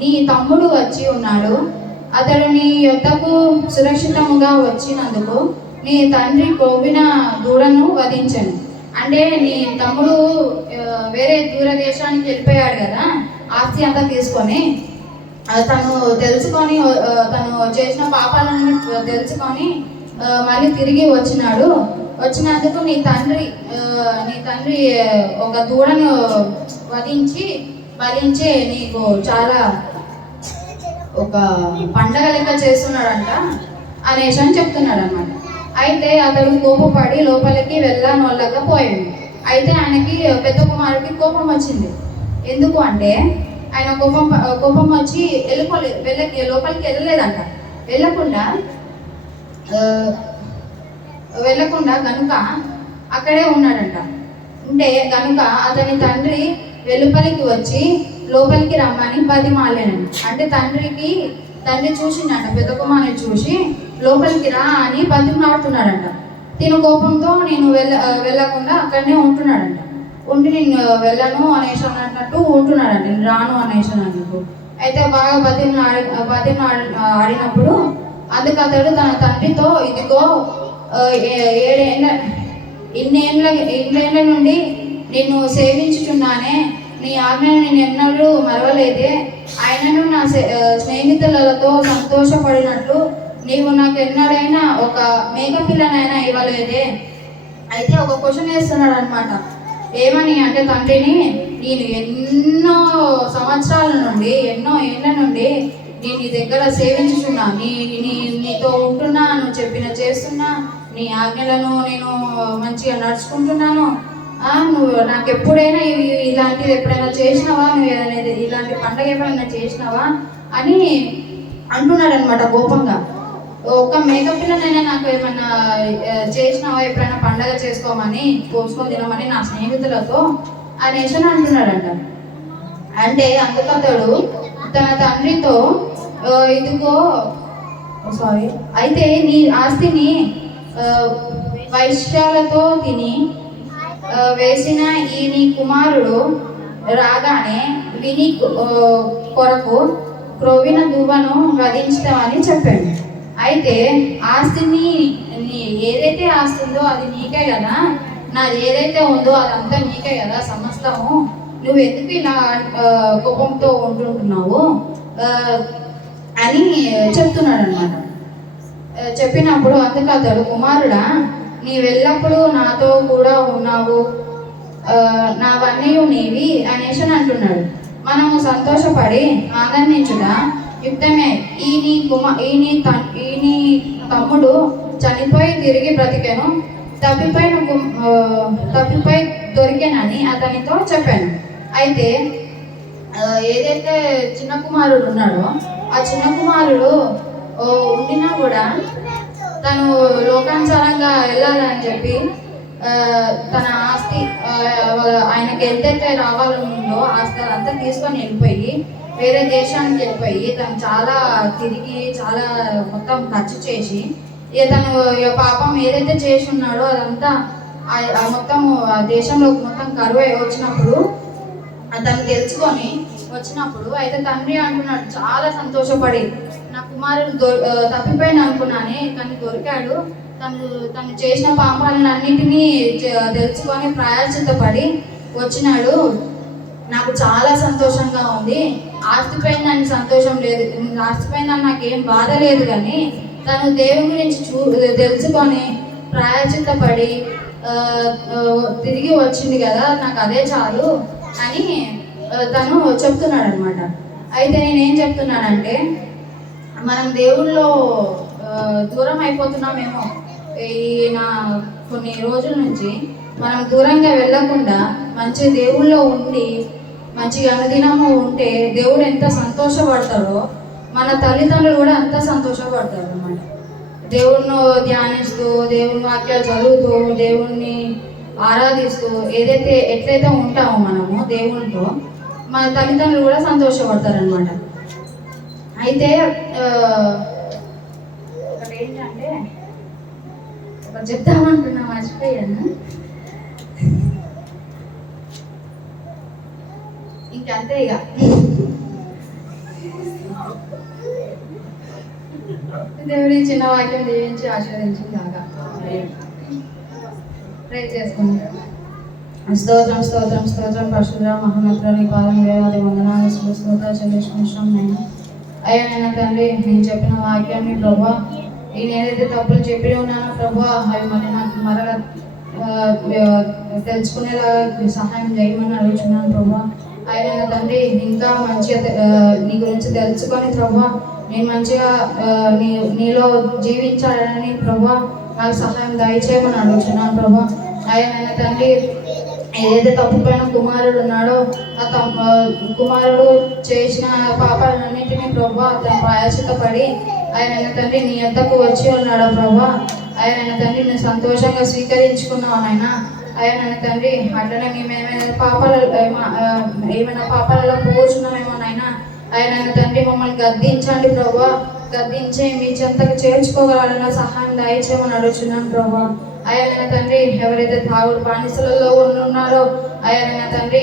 నీ తమ్ముడు వచ్చి ఉన్నాడు, అతడు నీ యొద్దకు సురక్షితముగా వచ్చినందుకు నీ తండ్రి కొవ్విన దూడను వధించను. అంటే నీ తమ్ముడు వేరే దూరదేశానికి వెళ్ళిపోయాడు కదా, ఆస్తి అంతా తీసుకొని, తను తెలుసుకొని, తను చేసిన పాపాలను తెలుసుకొని మళ్ళీ తిరిగి వచ్చినాడు, వచ్చినందుకు నీ తండ్రి ఒక దూడను వధించి నీకు చాలా ఒక పండగ లెక్క చేస్తున్నాడంట అనేసి అని చెప్తున్నాడు అనమాట. అయితే అతడు కోపపడి లోపలికి వెళ్ళకపోయాడు. అయితే ఆయనకి పెద్ద కుమారుడికి కోపం వచ్చింది. ఎందుకు అంటే ఆయన కోపం వచ్చి లోపలికి వెళ్ళలేదంట. వెళ్ళకుండా కనుక అక్కడే ఉన్నాడంట. కనుక అతని తండ్రి వెలుపలికి వచ్చి లోపలికి రమ్మని బతిమాలాడంట. అంటే తండ్రి చూసిండంట, పెద్ద కుమారుని చూసి లోపలికి రా అని బతిమాడుతున్నాడంట. తిను కోపంతో నేను వెళ్ళకుండా అక్కడనే ఉంటున్నాడంట. నేను వెళ్ళను అనేసి అన్నట్టు ఉంటున్నాడంట, నేను రాను అనేసి అన్నట్టు. అయితే బాగా ఆడినప్పుడు అందుకు అతడు తన తండ్రితో, ఇదిగో ఇన్నేళ్ళ నుండి నిన్ను సేవించుచున్నానే, నీ ఆజ్ఞను నేను ఎన్నడూ మరవలేదే. ఆయనను నా స్నేహితులతో సంతోషపడినట్లు నీవు నాకు ఎన్నడైనా ఒక మేకపిల్లనైనా ఇవ్వలేదే. అయితే ఒక క్వశ్చన్ వేస్తున్నాడు అనమాట. ఏమని అంటే తండ్రిని, నేను ఎన్నో సంవత్సరాల నుండి, ఎన్నో ఏళ్ళ నుండి నేను నీ దగ్గర సేవించుచున్నా, నీతో ఉంటున్నా, నువ్వు చెప్పిన చేస్తున్నా, నీ ఆజ్ఞలను నేను మంచిగా నడుచుకుంటున్నాను. నువ్వు నాకు ఎప్పుడైనా ఇలాంటిది ఎప్పుడైనా చేసినావా, నువ్వు ఇలాంటి పండగ ఎప్పుడైనా చేసినావా అని అంటున్నాడు అనమాట కోపంగా. ఒక మేకపిల్లనైనా నాకు ఏమైనా చేసినావా, ఎప్పుడైనా పండగ చేసుకోమని, పోసుకొని తినమని నా స్నేహితులతో అనేసి అంటున్నాడంట. అంటే అందుకతడు తన తండ్రితో, ఇదిగో అయితే నీ ఆస్తిని వైశ్యాలతో తిని వేసిన ఈ నీ కుమారుడు రాగానే విని కొరకు క్రొవ్విన దువ్వను వధించుతామని చెప్పాడు. అయితే ఆస్తిని ఏదైతే ఆస్తి ఉందో అది నీకే కదా, నాది ఏదైతే ఉందో అదంతా నీకే కదా సమస్తము, నువ్వు ఎందుకు ఇలా కోపంతో ఉంటుంటున్నావు అని చెప్తున్నాడు అనమాట. చెప్పినప్పుడు అందుకు అతడు, కుమారుడా, నీవెల్లప్పుడూ నాతో కూడా ఉన్నావు, నావన్నీ నీవి అనేసి అంటున్నాడు. మనము సంతోషపడి ఆనందించుట యుక్తమే. ఈ నీ తమ్ముడు చనిపోయి తిరిగి బ్రతికెను, తప్పిపోయి దొరికెనని అతనితో చెప్పాను. అయితే ఏదైతే చిన్న కుమారుడు ఉన్నాడో ఆ చిన్న కుమారుడు ఉండినా కూడా తను లోకానుసారంగా వెళ్ళాలని చెప్పి తన ఆస్తి ఆయనకి ఎంతైతే రావాలనుందో ఆస్తి అంతా తీసుకొని వెళ్ళిపోయి వేరే దేశానికి వెళ్ళిపోయి తను చాలా తిరిగి చాలా మొత్తం ఖర్చు చేసి తను పాపం ఏదైతే చేసి ఉన్నాడో అదంతా మొత్తం ఆ దేశంలో మొత్తం కరువు వచ్చినప్పుడు తను తెలుసుకొని వచ్చినప్పుడు అయితే తండ్రి అంటున్నాడు చాలా సంతోషపడి, నా కుమారుడు తప్పిపోయిన అనుకున్నానే కానీ దొరికాడు, తను చేసిన పాపాలన్నింటినీ తెలుసుకొని ప్రాయశ్చిత్తపడి వచ్చినాడు, నాకు చాలా సంతోషంగా ఉంది. ఆస్తిపైన నాకు సంతోషం లేదు, ఆస్తిపైన నాకేం బాధ లేదు, కానీ తను దేవుని గురించి తెలుసుకొని ప్రాయశ్చిత్తపడి తిరిగి వచ్చింది కదా, నాకు అదే చాలు అని తను చెప్తున్నాడు అనమాట. అయితే నేనేం చెప్తున్నానంటే మనం దేవుళ్ళో దూరం అయిపోతున్నామేమో కొన్ని రోజుల నుంచి. మనం దూరంగా వెళ్ళకుండా మంచి దేవుళ్ళో ఉండి మంచిగా అనుదినము ఉంటే దేవుడు ఎంత సంతోషపడతాడో మన తల్లిదండ్రులు కూడా అంత సంతోషపడతారు అన్నమాట. దేవుణ్ణి ధ్యానిస్తూ, దేవుని వాక్యాలు చదువుతూ, దేవుణ్ణి ఆరాధిస్తూ ఎట్లయితే ఉంటామో మనము దేవునితో, మన తల్లిదండ్రులు కూడా సంతోషపడతారు అనమాట. అయితే ఒకటి ఏంటంటే ఒకటి చెప్తామనుకున్నా, మర్చిపోయాను. ఇంకంతే ఇక. దేవుడి చిన్న వాక్యం దీవించి ఆశీర్వదించి కాగా ప్రే చేసుకుంటాం. స్తోత్రం స్తోత్రం స్తోత్రం పరిశుద్ధ మహోన్నతుని పాదం వేలాది వందనాలు స్తోత్రాలు చెల్లించుకుంటున్నాం. నేను అయ్యా నైనా తండ్రి, నేను చెప్పిన వాక్యాన్ని ప్రభా నేను ఏదైతే తప్పులు చెప్పి ఉన్నానో ప్రభా అవి మరి నాకు మరలా తెలుసుకునేలా సహాయం చేయమని అడుగుతున్నాను ప్రభా. ఆయన తండ్రి ఇంకా మంచిగా నీ గురించి తెలుసుకొని ప్రభా నేను మంచిగా నీలో జీవించాలని ప్రభా నాకు సహాయం దయచేయమని అడుగుతున్నాను ప్రభా. ఆయన తండ్రి ఏదైతే తప్పుపైన కుమారుడు ఉన్నాడో ఆ కుమారుడు చేసిన పాపాలన్నింటినీ ప్రభా అతను ప్రాయశ్చిత్తపడి ఆయన తండ్రి నీ యొద్దకు వచ్చి ఉన్నాడు ప్రభా. ఆయన తండ్రి నేను సంతోషంగా స్వీకరించుకున్నావు ఆయన. ఆయన తండ్రి అట్లనే మేము ఏమైనా పాపాలలో పోచున్నామేమో నాయన. ఆయన తండ్రి మమ్మల్ని గద్దించండి ప్రభా. గద్దించి మీ చెంతకు చేర్చుకోగలన సహాయం దయచేయమని అడుగుతున్నాను ప్రభా. ఆయన తండ్రి ఎవరైతే తాగుడు బానిసలలో ఉన్నారో ఆయన తండ్రి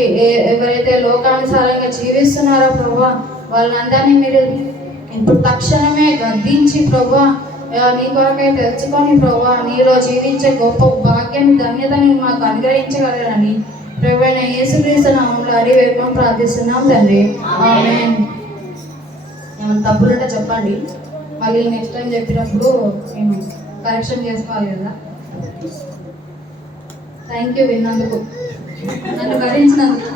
ఎవరైతే లోకానుసారంగా జీవిస్తున్నారో ప్రభా వాళ్ళందరినీ మీరు ఇప్పుడు తక్షణమే గద్దించి ప్రభా నీ కొరకై తెలుసుకొని ప్రభా నీలో జీవించే గొప్ప భాగ్యం ధన్యతని మాకు అనుగ్రహించగలరని ప్రభువైన యేసుక్రీస్తు నామములో అడిగి వేడుకొని ప్రార్థిస్తున్నాం తండ్రి. ఆమేన్. ఏమైనా తప్పులుంటే చెప్పండి, మళ్ళీ నెక్స్ట్ టైం చెప్పినప్పుడు మేము కరెక్షన్ చేసుకోవాలి కదా. థ్యాంక్ యూ విన్నందుకు, నన్ను భరించినందుకు.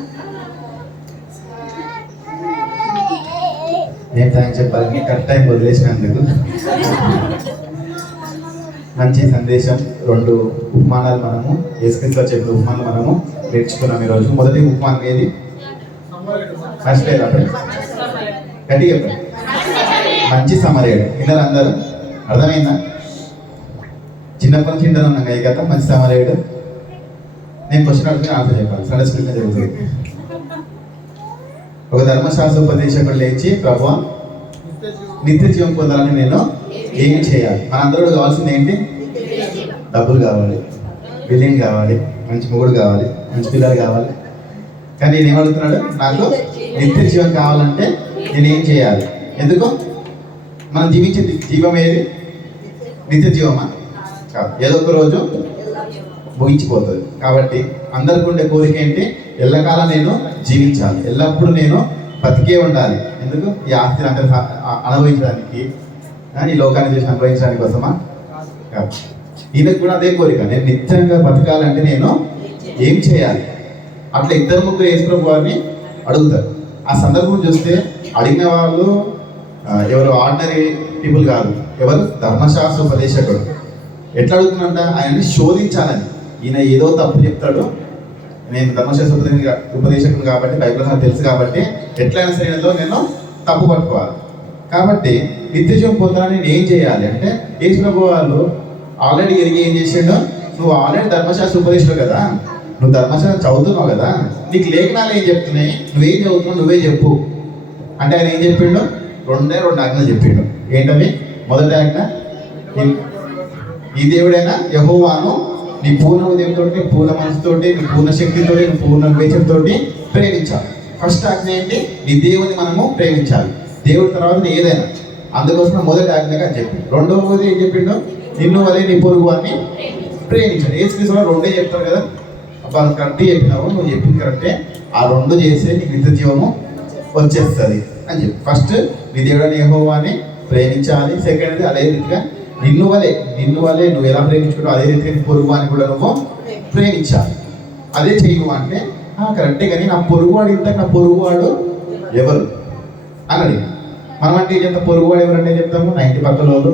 నేను థ్యాంక్స్ చెప్పాలి కరెక్ట్ టైం వదిలేసినందుకు. మంచి సందేశం. 2 ఉపమానాలు మనము యేసుక్రీస్తు చెప్పిన ఉపమానాలు మనము నేర్చుకున్నాం ఈరోజు. మొదటి ఉపమానం ఏది మర్చిపోయారు అప్పుడు గట్టి చెప్పండి. మంచి సమరయుడు. విన్నారు అందరూ? అర్థమైందా? చిన్నప్పటి నుంచి వింటాను ఉన్నాం ఈ కథ మంచి సమరయుడు. నేను క్వశ్చన్ అడుగుతున్నా ఆన్సర్ చెప్పాలి. సండే స్కూల్గా జరుగుతుంది. ఒక ధర్మశాస్త్ర ఉపదేశకుడు లేచి ప్రభువా నిత్య జీవం పొందాలని నేను ఏమి చేయాలి? మనందరూ కావాల్సింది ఏంటి? డబ్బులు కావాలి, బిల్డింగ్ కావాలి, మంచి మొగుడు కావాలి, మంచి పిల్లలు కావాలి. కానీ నేను ఏమడుగుతున్నాడు? నాకు నిత్య జీవం కావాలంటే నేను ఏం చేయాలి? ఎందుకు? మనం జీవించే జీవం ఏది? నిత్య జీవమా? కాదు, ఏదో ఒక రోజు ముగించిపోతుంది. కాబట్టి అందరికి ఉండే కోరిక ఏంటి? ఎల్లకాలం నేను జీవించాలి, ఎల్లప్పుడూ నేను బతికే ఉండాలి. ఎందుకు? ఈ ఆస్తిని అంటే అనుభవించడానికి, ఈ లోకాన్ని చేసి అనుభవించడానికి కోసమా? కాదు. ఈయనకు కూడా అదే కోరిక, నేను నిత్యంగా బతకాలంటే నేను ఏం చేయాలి? అట్లా 2-3 యేసుప్రభు వారిని అడుగుతారు. ఆ సందర్భం చూస్తే అడిగిన వాళ్ళు ఎవరు ఆర్డినరీ పీపుల్ కాదు, ఎవరు? ధర్మశాస్త్ర ఉపదేశకుడు. ఎట్లా అడుగుతున్నంట? ఆయన్ని శోధించాలని. ఈయన ఏదో తప్పు చెప్తాడు, నేను ధర్మశాస్త్ర ఉపదేశకుడు కాబట్టి బైబిల్ నాకు తెలుసు కాబట్టి ఎట్లయినా సరే నేను తప్పు పట్టుకోవాలి. కాబట్టి నిత్య జీవం పొందాలని నేను ఏం చేయాలి అంటే, యేసుప్రభు వాళ్ళు ఆల్రెడీ ఎరిగి ఏం చేసాడు? నువ్వు ఆల్రెడీ ధర్మశాస్త్ర ఉపదేశకుడు కదా, నువ్వు ధర్మశాస్త్రం చదువుతున్నావు కదా, నీకు లేఖనాలు ఏం చెప్తున్నాయి, నువ్వేం చదువుతున్నావు నువ్వే చెప్పు అంటే ఆయన ఏం చెప్పిండు? 2 ఆజ్ఞలు చెప్పిండు. ఏంటవి? మొదటి ఆజ్ఞ, ఈ దేవుడైనా యెహోవాను నీ పూర్ణ ఉదయంతో, నీ పూర్ణ మనసుతోటి, నీ పూర్ణ శక్తితో, నీ పూర్ణ వివేచనతో ప్రేమించాలి. ఫస్ట్ ఆజ్ఞ ఏంటి? నీ దేవుని మనము ప్రేమించాలి. దేవుడి తర్వాత ఏదైనా. అందుకోసం మొదటి ఆజ్ఞగా చెప్పిండు. 2వది ఏం చెప్పిండు? నిన్ను వలె నీ పొరుగు అని ప్రేమించాలి. యేసుక్రీస్తు 2 చెప్తారు కదా. అబ్బా కరెక్ట్ చెప్పినావు, నువ్వు చెప్పింది కరెక్టే, ఆ 2 చేస్తే నీకు నిత్య జీవము వచ్చేస్తుంది అని చెప్పి ఫస్ట్ నీ దేవుడని యెహోవాని ప్రేమించాలి. సెకండ్ది అదే రీతిగా నిన్ను వలె నువ్వు ఎలా ప్రేమించుకుంటావు అదే రీతిగా నీ పొరుగు అని కూడా నువ్వు ప్రేమించాలి. అదే చేయు అంటే కరెక్టే, కానీ నా పొరుగువాడు ఇంతకు నా పొరుగువాడు ఎవరు అని అడిగి మనం అంటే చెప్తా పొరుగువాడు ఎవరంటే చెప్తాము 90 పక్కల వాళ్ళు,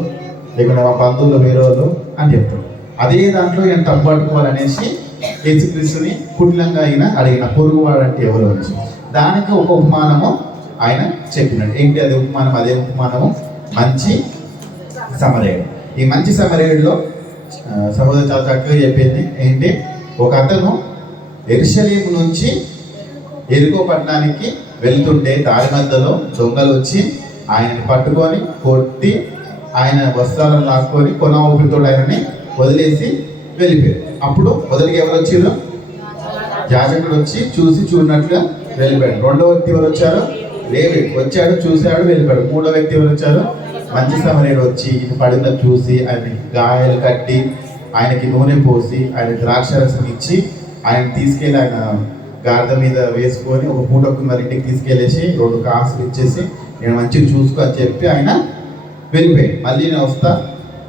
లేకుంటే మా బంధువులు వేరే వాళ్ళు అని చెప్తాం. అదే దాంట్లో ఈయన తప్పు పట్టుకోవాలనేసి యేసుక్రీస్తుని కుటిలంగా ఆయన అడిగిన పొరుగువాడు అంటే ఎవరు అని. దానికి ఒక ఉపమానము ఆయన చెప్పినాడు. ఏంటి అది ఉపమానం? అదే ఉపమానము మంచి సమరయుడు. ఈ మంచి సమరయుడిలో సహోదరు చాలా చక్కగా చెప్పింది ఏంటి? ఒక అతను యెరూషలేము నుంచి యెరికో పట్టణానికి వెళ్తుంటే దారి మధ్యలో దొంగలు వచ్చి ఆయనని పట్టుకొని కొట్టి ఆయన వస్త్రాలను లాక్కొని కొన ఊపిరితో ఆయనని వదిలేసి వెళ్ళిపోయారు. అప్పుడు మొదటికి ఎవరు వచ్చారు? యాజకుడు వచ్చి చూసి చూడనట్లుగా వెళ్ళిపోయాడు. 2వ వ్యక్తి ఎవరు వచ్చారు? లేవీయుడు వచ్చాడు, చూశాడు, వెళ్ళిపోయాడు. 3వ వ్యక్తి ఎవరు వచ్చారు? మంచి సమరయుడు వచ్చి ఇది పడిన చూసి ఆయనకి గాయాలు కట్టి ఆయనకి నూనె పోసి ఆయన ద్రాక్షరసం ఇచ్చి ఆయన తీసుకెళ్ళి ఆయన గాడిద మీద వేసుకొని ఒక పూటకు మరి ఇంటికి తీసుకెళ్ళేసి 2 కాసులు ఇచ్చేసి నేను మంచిగా చూసుకో అని చెప్పి ఆయన వెళ్ళిపోయాడు. మళ్ళీ నేను వస్తా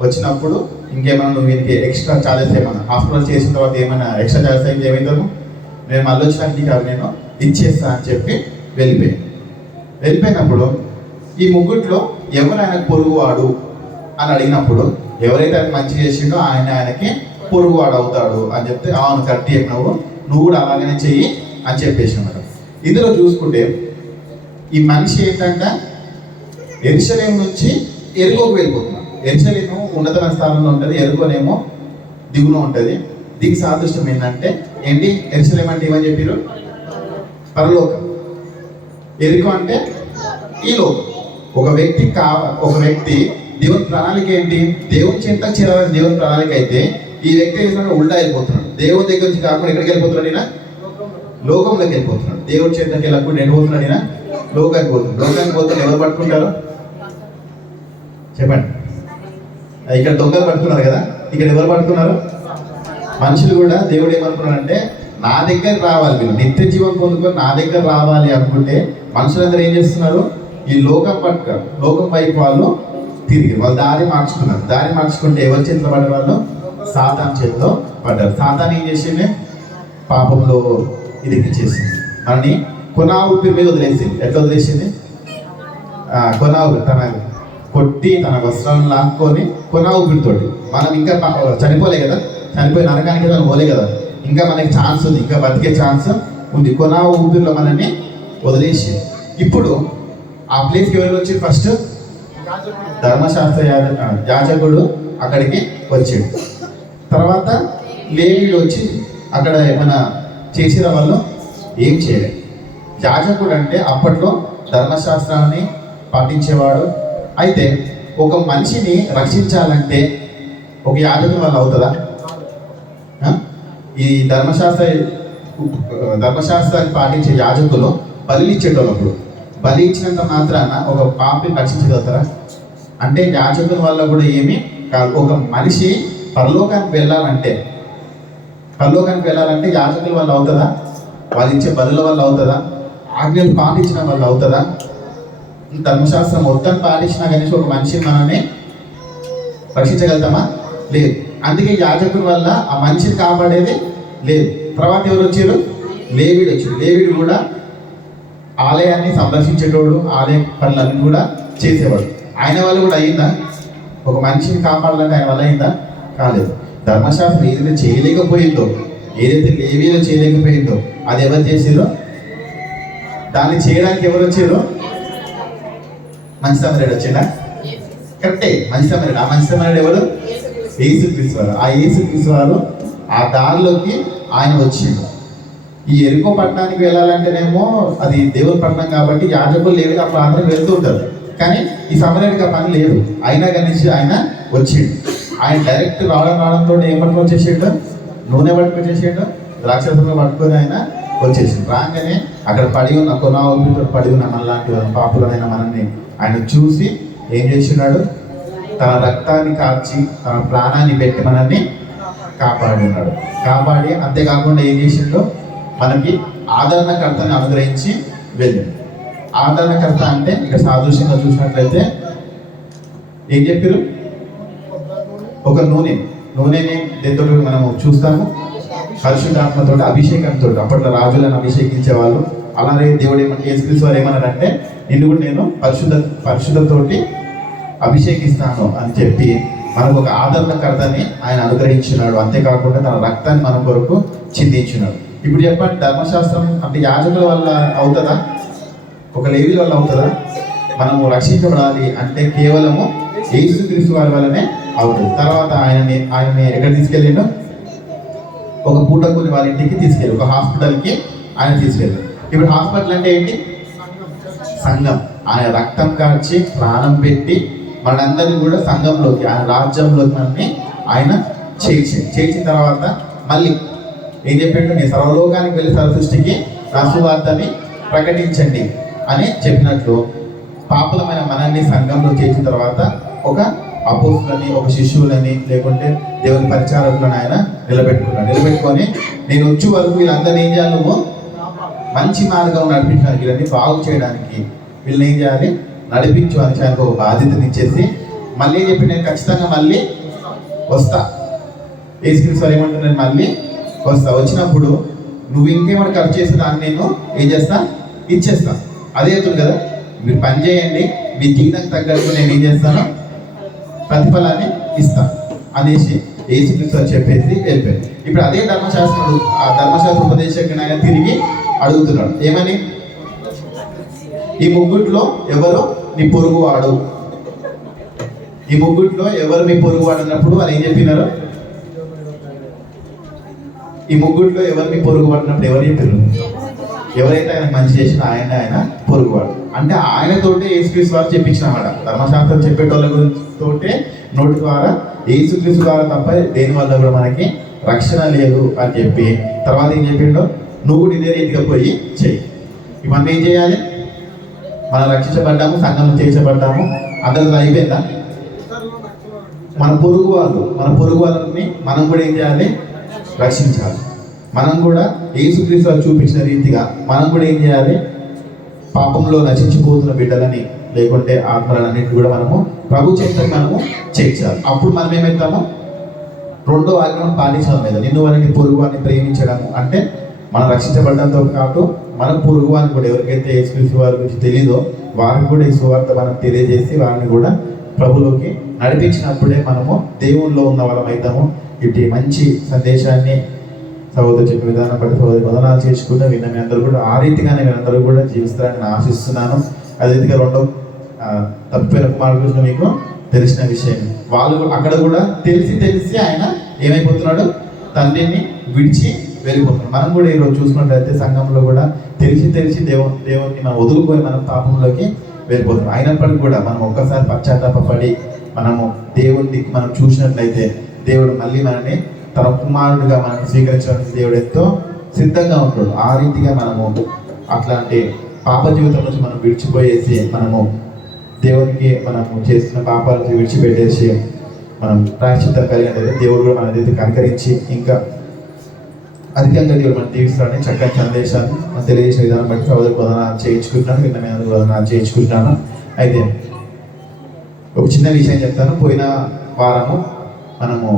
వచ్చినప్పుడు ఇంకేమైనా నువ్వు వీనికి ఎక్స్ట్రా ఛార్జెస్ ఏమన్నా హాస్పిటల్ చేసిన తర్వాత ఏమైనా ఎక్స్ట్రా ఛార్జెస్ అయితే ఏమవుతాను నేను మళ్ళీ వచ్చినాక కాదు నేను ఇచ్చేస్తా అని చెప్పి వెళ్ళిపోయినప్పుడు ఈ ముగ్గుట్లో ఎవరు ఆయనకు పొరుగువాడు అని అడిగినప్పుడు ఎవరైతే ఆయన మంచి చేసిండో ఆయనకి పొరుగువాడు అవుతాడు అని చెప్తే అవును కరెక్ట్ చెప్పినావు నువ్వు కూడా అలాగనే చెయ్యి అని చెప్పేసి అన్నమాట. ఇందులో చూసుకుంటే ఈ మనిషి ఏంటంటే యెరూషలేము నుంచి ఎరుకోకు వెళ్ళిపోతున్నాడు. యెరూషలేము ఉన్నతమైన స్థానంలో ఉంటుంది, ఎరుకోనేమో దిగున ఉంటుంది. దీనికి సాదృశ్యం ఏంటంటే ఏంటి యెరూషలేము అంటే ఏమని చెప్పారు పరలోకం, ఎరుకో అంటే ఈ లోకం. ఒక వ్యక్తి దేవుని ప్రణాళిక ఏంటి దేవుని చింత చేరాలని దేవుని ప్రణాళిక అయితే ఈ వ్యక్తి ఉల్టా వెళ్ళిపోతున్నాడు. దేవుని దగ్గర నుంచి కాకుండా ఎక్కడికి వెళ్ళిపోతున్నాడు ఈయన లోకంలోకి వెళ్ళిపోతున్నాడు. దేవుడి చింతకి వెళ్ళకుండా వెళ్ళిపోతున్నాడు ఈయన లోకానికి పోతున్నాడు. ఎవరు పట్టుకుంటారు చెప్పండి. ఇక్కడ దొంగలు పట్టుకున్నారు కదా, ఇక్కడ ఎవరు పట్టుకున్నారు మనుషులు కూడా. దేవుడు ఏమనుకున్నాడంటే నా దగ్గర రావాలి, వీళ్ళు నిత్య జీవం పొందుకొని నా దగ్గర రావాలి అనుకుంటే మనుషులందరూ ఏం చేస్తున్నారు ఈ లోకం వైపు వాళ్ళు తిరిగి వాళ్ళు దారి మార్చుకుంటే ఎవరి చేతిలో పడ్డారు వాళ్ళు సాతాను చేతిలో పడ్డారు. సాతాను ఏం చేసింది పాపంలో ఇది చేసింది, మనని కొనా ఊపిరి మీద వదిలేసింది. ఎట్లా వదిలేసింది కొనా ఊపిరి తన కొట్టి తన వస్త్రాలను లాక్కొని కొనా ఊపిరితోటి. మనం ఇంకా చనిపోలే కదా, చనిపోయి నరకానికి మనం పోలే కదా, ఇంకా మనకి ఛాన్స్ ఉంది, ఇంకా బతికే ఛాన్స్ ఉంది. కొనా ఊపిరిలో మనల్ని వదిలేసి ఇప్పుడు ఆ ప్లేస్కి ఎవరు వచ్చి ఫస్ట్ ధర్మశాస్త్ర యాజకుడు అక్కడికి వచ్చాడు. తర్వాత లేవీయుడు వచ్చి అక్కడ ఏమైనా చేసిన వాళ్ళు ఏం చేయలేదు. యాజకుడు అంటే అప్పట్లో ధర్మశాస్త్రాన్ని పాటించేవాడు. అయితే ఒక మనిషిని రక్షించాలంటే ఒక యాజకుని వల్ల అవుతుందా? ఈ ధర్మశాస్త్రాన్ని పాటించే యాజకులు బలి ఇచ్చేటప్పుడు బలి ఇచ్చినంత మాత్రాన ఒక పాపిని రక్షించగలుగుతారా? అంటే యాజకుల వల్ల కూడా ఏమి కాదు. ఒక మనిషి పరలోకానికి వెళ్ళాలంటే యాజకుల వల్ల అవుతుందా? వాళ్ళు ఇచ్చే బలుల వల్ల అవుతుందా? ఆజ్ఞలు పాటించిన వల్ల అవుతుందా? ధర్మశాస్త్రం మొత్తం పాటించినా కనీసం ఒక మనిషిని మనల్ని రక్షించగలుగుతామా? లేదు. అందుకే యాజకుల వల్ల ఆ మనిషిని కాపాడేది లేదు. తర్వాత ఎవరు వచ్చారు? లేవీయుడు వచ్చాడు. లేవీయుడు కూడా ఆలయాన్ని సందర్శించేటోడు, ఆలయ పనులన్నీ కూడా చేసేవాడు. ఆయన వల్ల కూడా అయిందా? ఒక మనిషిని కాపాడాలంటే ఆయన వల్ల అయిందా? కాలేదు. ధర్మశాస్త్రం ఏదైతే చేయలేకపోయిందో, ఏదైతే లేవీలో చేయలేకపోయిందో అది ఎవరు చేసారో దాన్ని చేయడానికి ఎవరు వచ్చారో మంచి సమరయుడు వచ్చిందా? కరెక్టే, మంచి సమరయుడు. ఆ మంచి సమరయుడు ఎవరు? యేసుక్రీస్తు వారు. ఆ యేసుక్రీస్తు వారు ఆ దారిలోకి ఆయన వచ్చిండు. ఈ ఎరుకో పట్టణానికి వెళ్ళాలంటేనేమో అది దేవుని పట్టణం కాబట్టి యాజకులు లేవి ఆ ప్రాంతానికి వెళ్తూ ఉంటారు. కానీ ఈ సమరయుడికి ఆ పని లేదు. అయినా కానీ ఆయన వచ్చిండు. ఆయన డైరెక్ట్ రావడంతో ఏం పట్టుకొని వచ్చేసాడు? నూనె పట్టుకొని వచ్చేసాడు, ద్రాక్షరసంలో పట్టుకొని ఆయన వచ్చేసిండు. రాగానే అక్కడ పడి ఉన్న కొనా ఊపిరితో పడి ఉన్న మనలాంటి పాపులనైనా మనల్ని ఆయన చూసి ఏం చేస్తున్నాడు? తన రక్తాన్ని కార్చి తన ప్రాణాన్ని పెట్టి మనల్ని కాపాడున్నాడు. కాపాడి అంతేకాకుండా ఏం చేసిండో మనకి ఆదరణకర్తని అనుగ్రహించి వెళ్ళాడు. ఆదరణకర్త అంటే ఇక్కడ సాదృశ్యంగా చూసినట్లయితే ఏం చెప్పారు? ఒక నూనెని దీంతో మనము చూస్తాము పరిశుద్ధాత్మతో అభిషేకంతో. అప్పట్లో రాజులను అభిషేకించేవాళ్ళు. అలానే దేవుడు ఏమంటే యేసుక్రీస్తు వారు ఏమన్నారంటే నిన్ను కూడా నేను పరిశుద్ధతోటి అభిషేకిస్తాను అని చెప్పి మనకు ఒక ఆదరణకర్తని ఆయన అనుగ్రహించినాడు. అంతేకాకుండా తన రక్తాన్ని మన కొరకు చిందించినాడు. ఇప్పుడు చెప్పండి, ధర్మశాస్త్రం అంటే యాజకుల వల్ల అవుతుందా? ఒక లేవీల వల్ల అవుతుందా? మనము రక్షించబడాలి అంటే కేవలము యేసుక్రీస్తు వారి వల్లనే అవుతుంది. తర్వాత ఆయనని ఎక్కడ తీసుకెళ్ళిండు? ఒక పూటకూలి వాళ్ళ ఇంటికి తీసుకెళ్ళి, ఒక హాస్పిటల్కి ఆయన తీసుకెళ్ళాడు. ఇప్పుడు హాస్పిటల్ అంటే ఏంటి? సంఘం. ఆయన రక్తం కార్చి ప్రాణం పెట్టి మనందరినీ కూడా సంఘంలోకి, ఆయన రాజ్యంలోకి మనల్ని ఆయన చేర్చిన తర్వాత మళ్ళీ ఏం చెప్పాడు? నేను సర్వలోకానికి వెళ్ళి సర్వసృష్టికి నా సువార్తని ప్రకటించండి అని చెప్పినట్లు పాపులమైన మనల్ని సంఘంలో చేర్చిన తర్వాత ఒక అపోస్తులని, ఒక శిష్యులని, లేకుంటే దేవుని పరిచారకులను ఆయన నిలబెట్టుకొని నేను వచ్చే వరకు వీళ్ళందరినీ ఏం చేయాలి? నువ్వు మంచి మార్గం నడిపించడానికి, వీళ్ళని బాగు చేయడానికి వీళ్ళని ఏం చేయాలి? నడిపించు అని ఆయనకు ఒక బాధ్యతని ఇచ్చేసి మళ్ళీ చెప్పి నేను ఖచ్చితంగా మళ్ళీ వస్తా. యేసుక్రీస్తు వారు ఏమంటారు, నేను మళ్ళీ వస్తా. వచ్చినప్పుడు నువ్వు ఇంకేమైనా ఖర్చు చేస్తే దాన్ని నేను ఏం చేస్తా, ఇచ్చేస్తా. అదే అవుతుంది కదా, మీరు పని చేయండి, మీ జీవితానికి తగ్గట్టు నేను ఏం చేస్తాను, ప్రతిఫలాన్ని ఇస్తా అనేసి యేసుక్రీస్తు వారు చెప్పేసి వెళ్ళిపోయారు. ఇప్పుడు అదే ధర్మశాస్త్రుడు, ఆ ధర్మశాస్త్ర ఉపదేశకుని ఆయన తిరిగి అడుగుతున్నాడు ఏమని, ఈ ముగ్గుట్లో ఎవరు నీ పొరుగువాడు, ఈ ముగ్గుట్లో ఎవరు మీ పొరుగువాడు అన్నప్పుడు వాళ్ళు ఏం చెప్పినారు, ఈ ముగ్గుట్లో ఎవరు మీ పొరుగువాడు అన్నప్పుడు ఎవరు చెప్పారు, ఎవరైతే ఆయన మంచి చేసిన ఆయన పొరుగువాడు. అంటే ఆయనతోటే యేసుక్రీస్తు వారు చెప్పించినమాట. ధర్మశాస్త్రం చెప్పేటోళ్ళ గురించితోటే నోటి ద్వారా యేసుక్రీస్తు ద్వారా తప్ప దేని వల్ల కూడా మనకి రక్షణ లేదు అని చెప్పి తర్వాత ఏం చెప్పిండో, నువ్వు కూడా ఇదే రీతిగా పోయి చెయ్యి. ఇవన్నీ ఏం చేయాలి, మనం రక్షించబడ్డాము, సంఘం చేర్చబడ్డాము, అందరితో అయిపోయిందా? మన పొరుగు వాళ్ళని మనం కూడా ఏం చేయాలి, రక్షించాలి. మనం కూడా యేసుక్రీస్తు వారు చూపించిన రీతిగా మనం కూడా ఏం చేయాలి, పాపంలో నశించిపోతున్న బిడ్డలని లేకుంటే ఆత్మలన్నింటినీ కూడా మనము ప్రభు చేత మనము చేర్చాలి. అప్పుడు మనం ఏమవుతాము, రెండో ఆజ్ఞను పాటించడం మీద నిన్ను వారిని పొరుగు వారిని ప్రేమించడము అంటే మనం రక్షించబడడంతో పాటు మన పొరుగు వారిని కూడా ఎవరికైతే యేసుక్రీస్తు వారి గురించి తెలీదో వారికి కూడా ఈ సువార్త మనం తెలియజేసి వారిని కూడా ప్రభులోకి నడిపించినప్పుడే మనము దేవుల్లో ఉన్న వాళ్ళం అవుతాము. ఇటు మంచి సందేశాన్ని సహోదరు చెప్పే విధానం బట్టి సహోదరి వదనాలు చేసుకుంటూ విన్న మీ అందరూ కూడా ఆ రీతిగానే మీరందరూ కూడా జీవిస్తారని నేను ఆశిస్తున్నాను. అదే రీతిగా రెండో తప్పిపోయిన కుమారుడు గురించి మీకు తెలిసిన విషయం, వాళ్ళు అక్కడ కూడా తెలిసి ఆయన ఏమైపోతున్నాడు, తండ్రిని విడిచి వెళ్ళిపోతున్నాడు. మనం కూడా ఈరోజు చూసుకున్నట్లయితే సంఘంలో కూడా తెలిసి దేవుడిని మనం వదులుకొని మనం పాపంలోకి వెళ్ళిపోతున్నాం. అయినప్పటికీ కూడా మనం ఒక్కసారి పశ్చాత్తాపడి మనము దేవుడికి మనం చూసినట్లయితే దేవుడు మళ్ళీ మనని తన కుమారుడిగా మనం స్వీకరించడానికి దేవుడు ఎంతో సిద్ధంగా ఉంటాడు. ఆ రీతిగా మనము అట్లాంటి పాప జీవితం నుంచి మనం విడిచిపోయేసి మనము దేవునికి మనము చేస్తున్న పాపాలను విడిచిపెట్టేసి మనం ప్రాయశ్చిత్తం కలిగినట్లయితే దేవుడు కూడా మన దగ్గర కనకరించి ఇంకా అధికంగా దేవుడు మనం దీవిస్తాడని చక్కని సందేశాన్ని మనం తెలియజేసిన విధానం బట్టి సోదరు వదనాలు చేయించుకుంటున్నాను, విన్న మీద వదనాలు చేయించుకుంటున్నాను. అయితే ఒక చిన్న విషయం చెప్తాను. పోయిన వారము మనము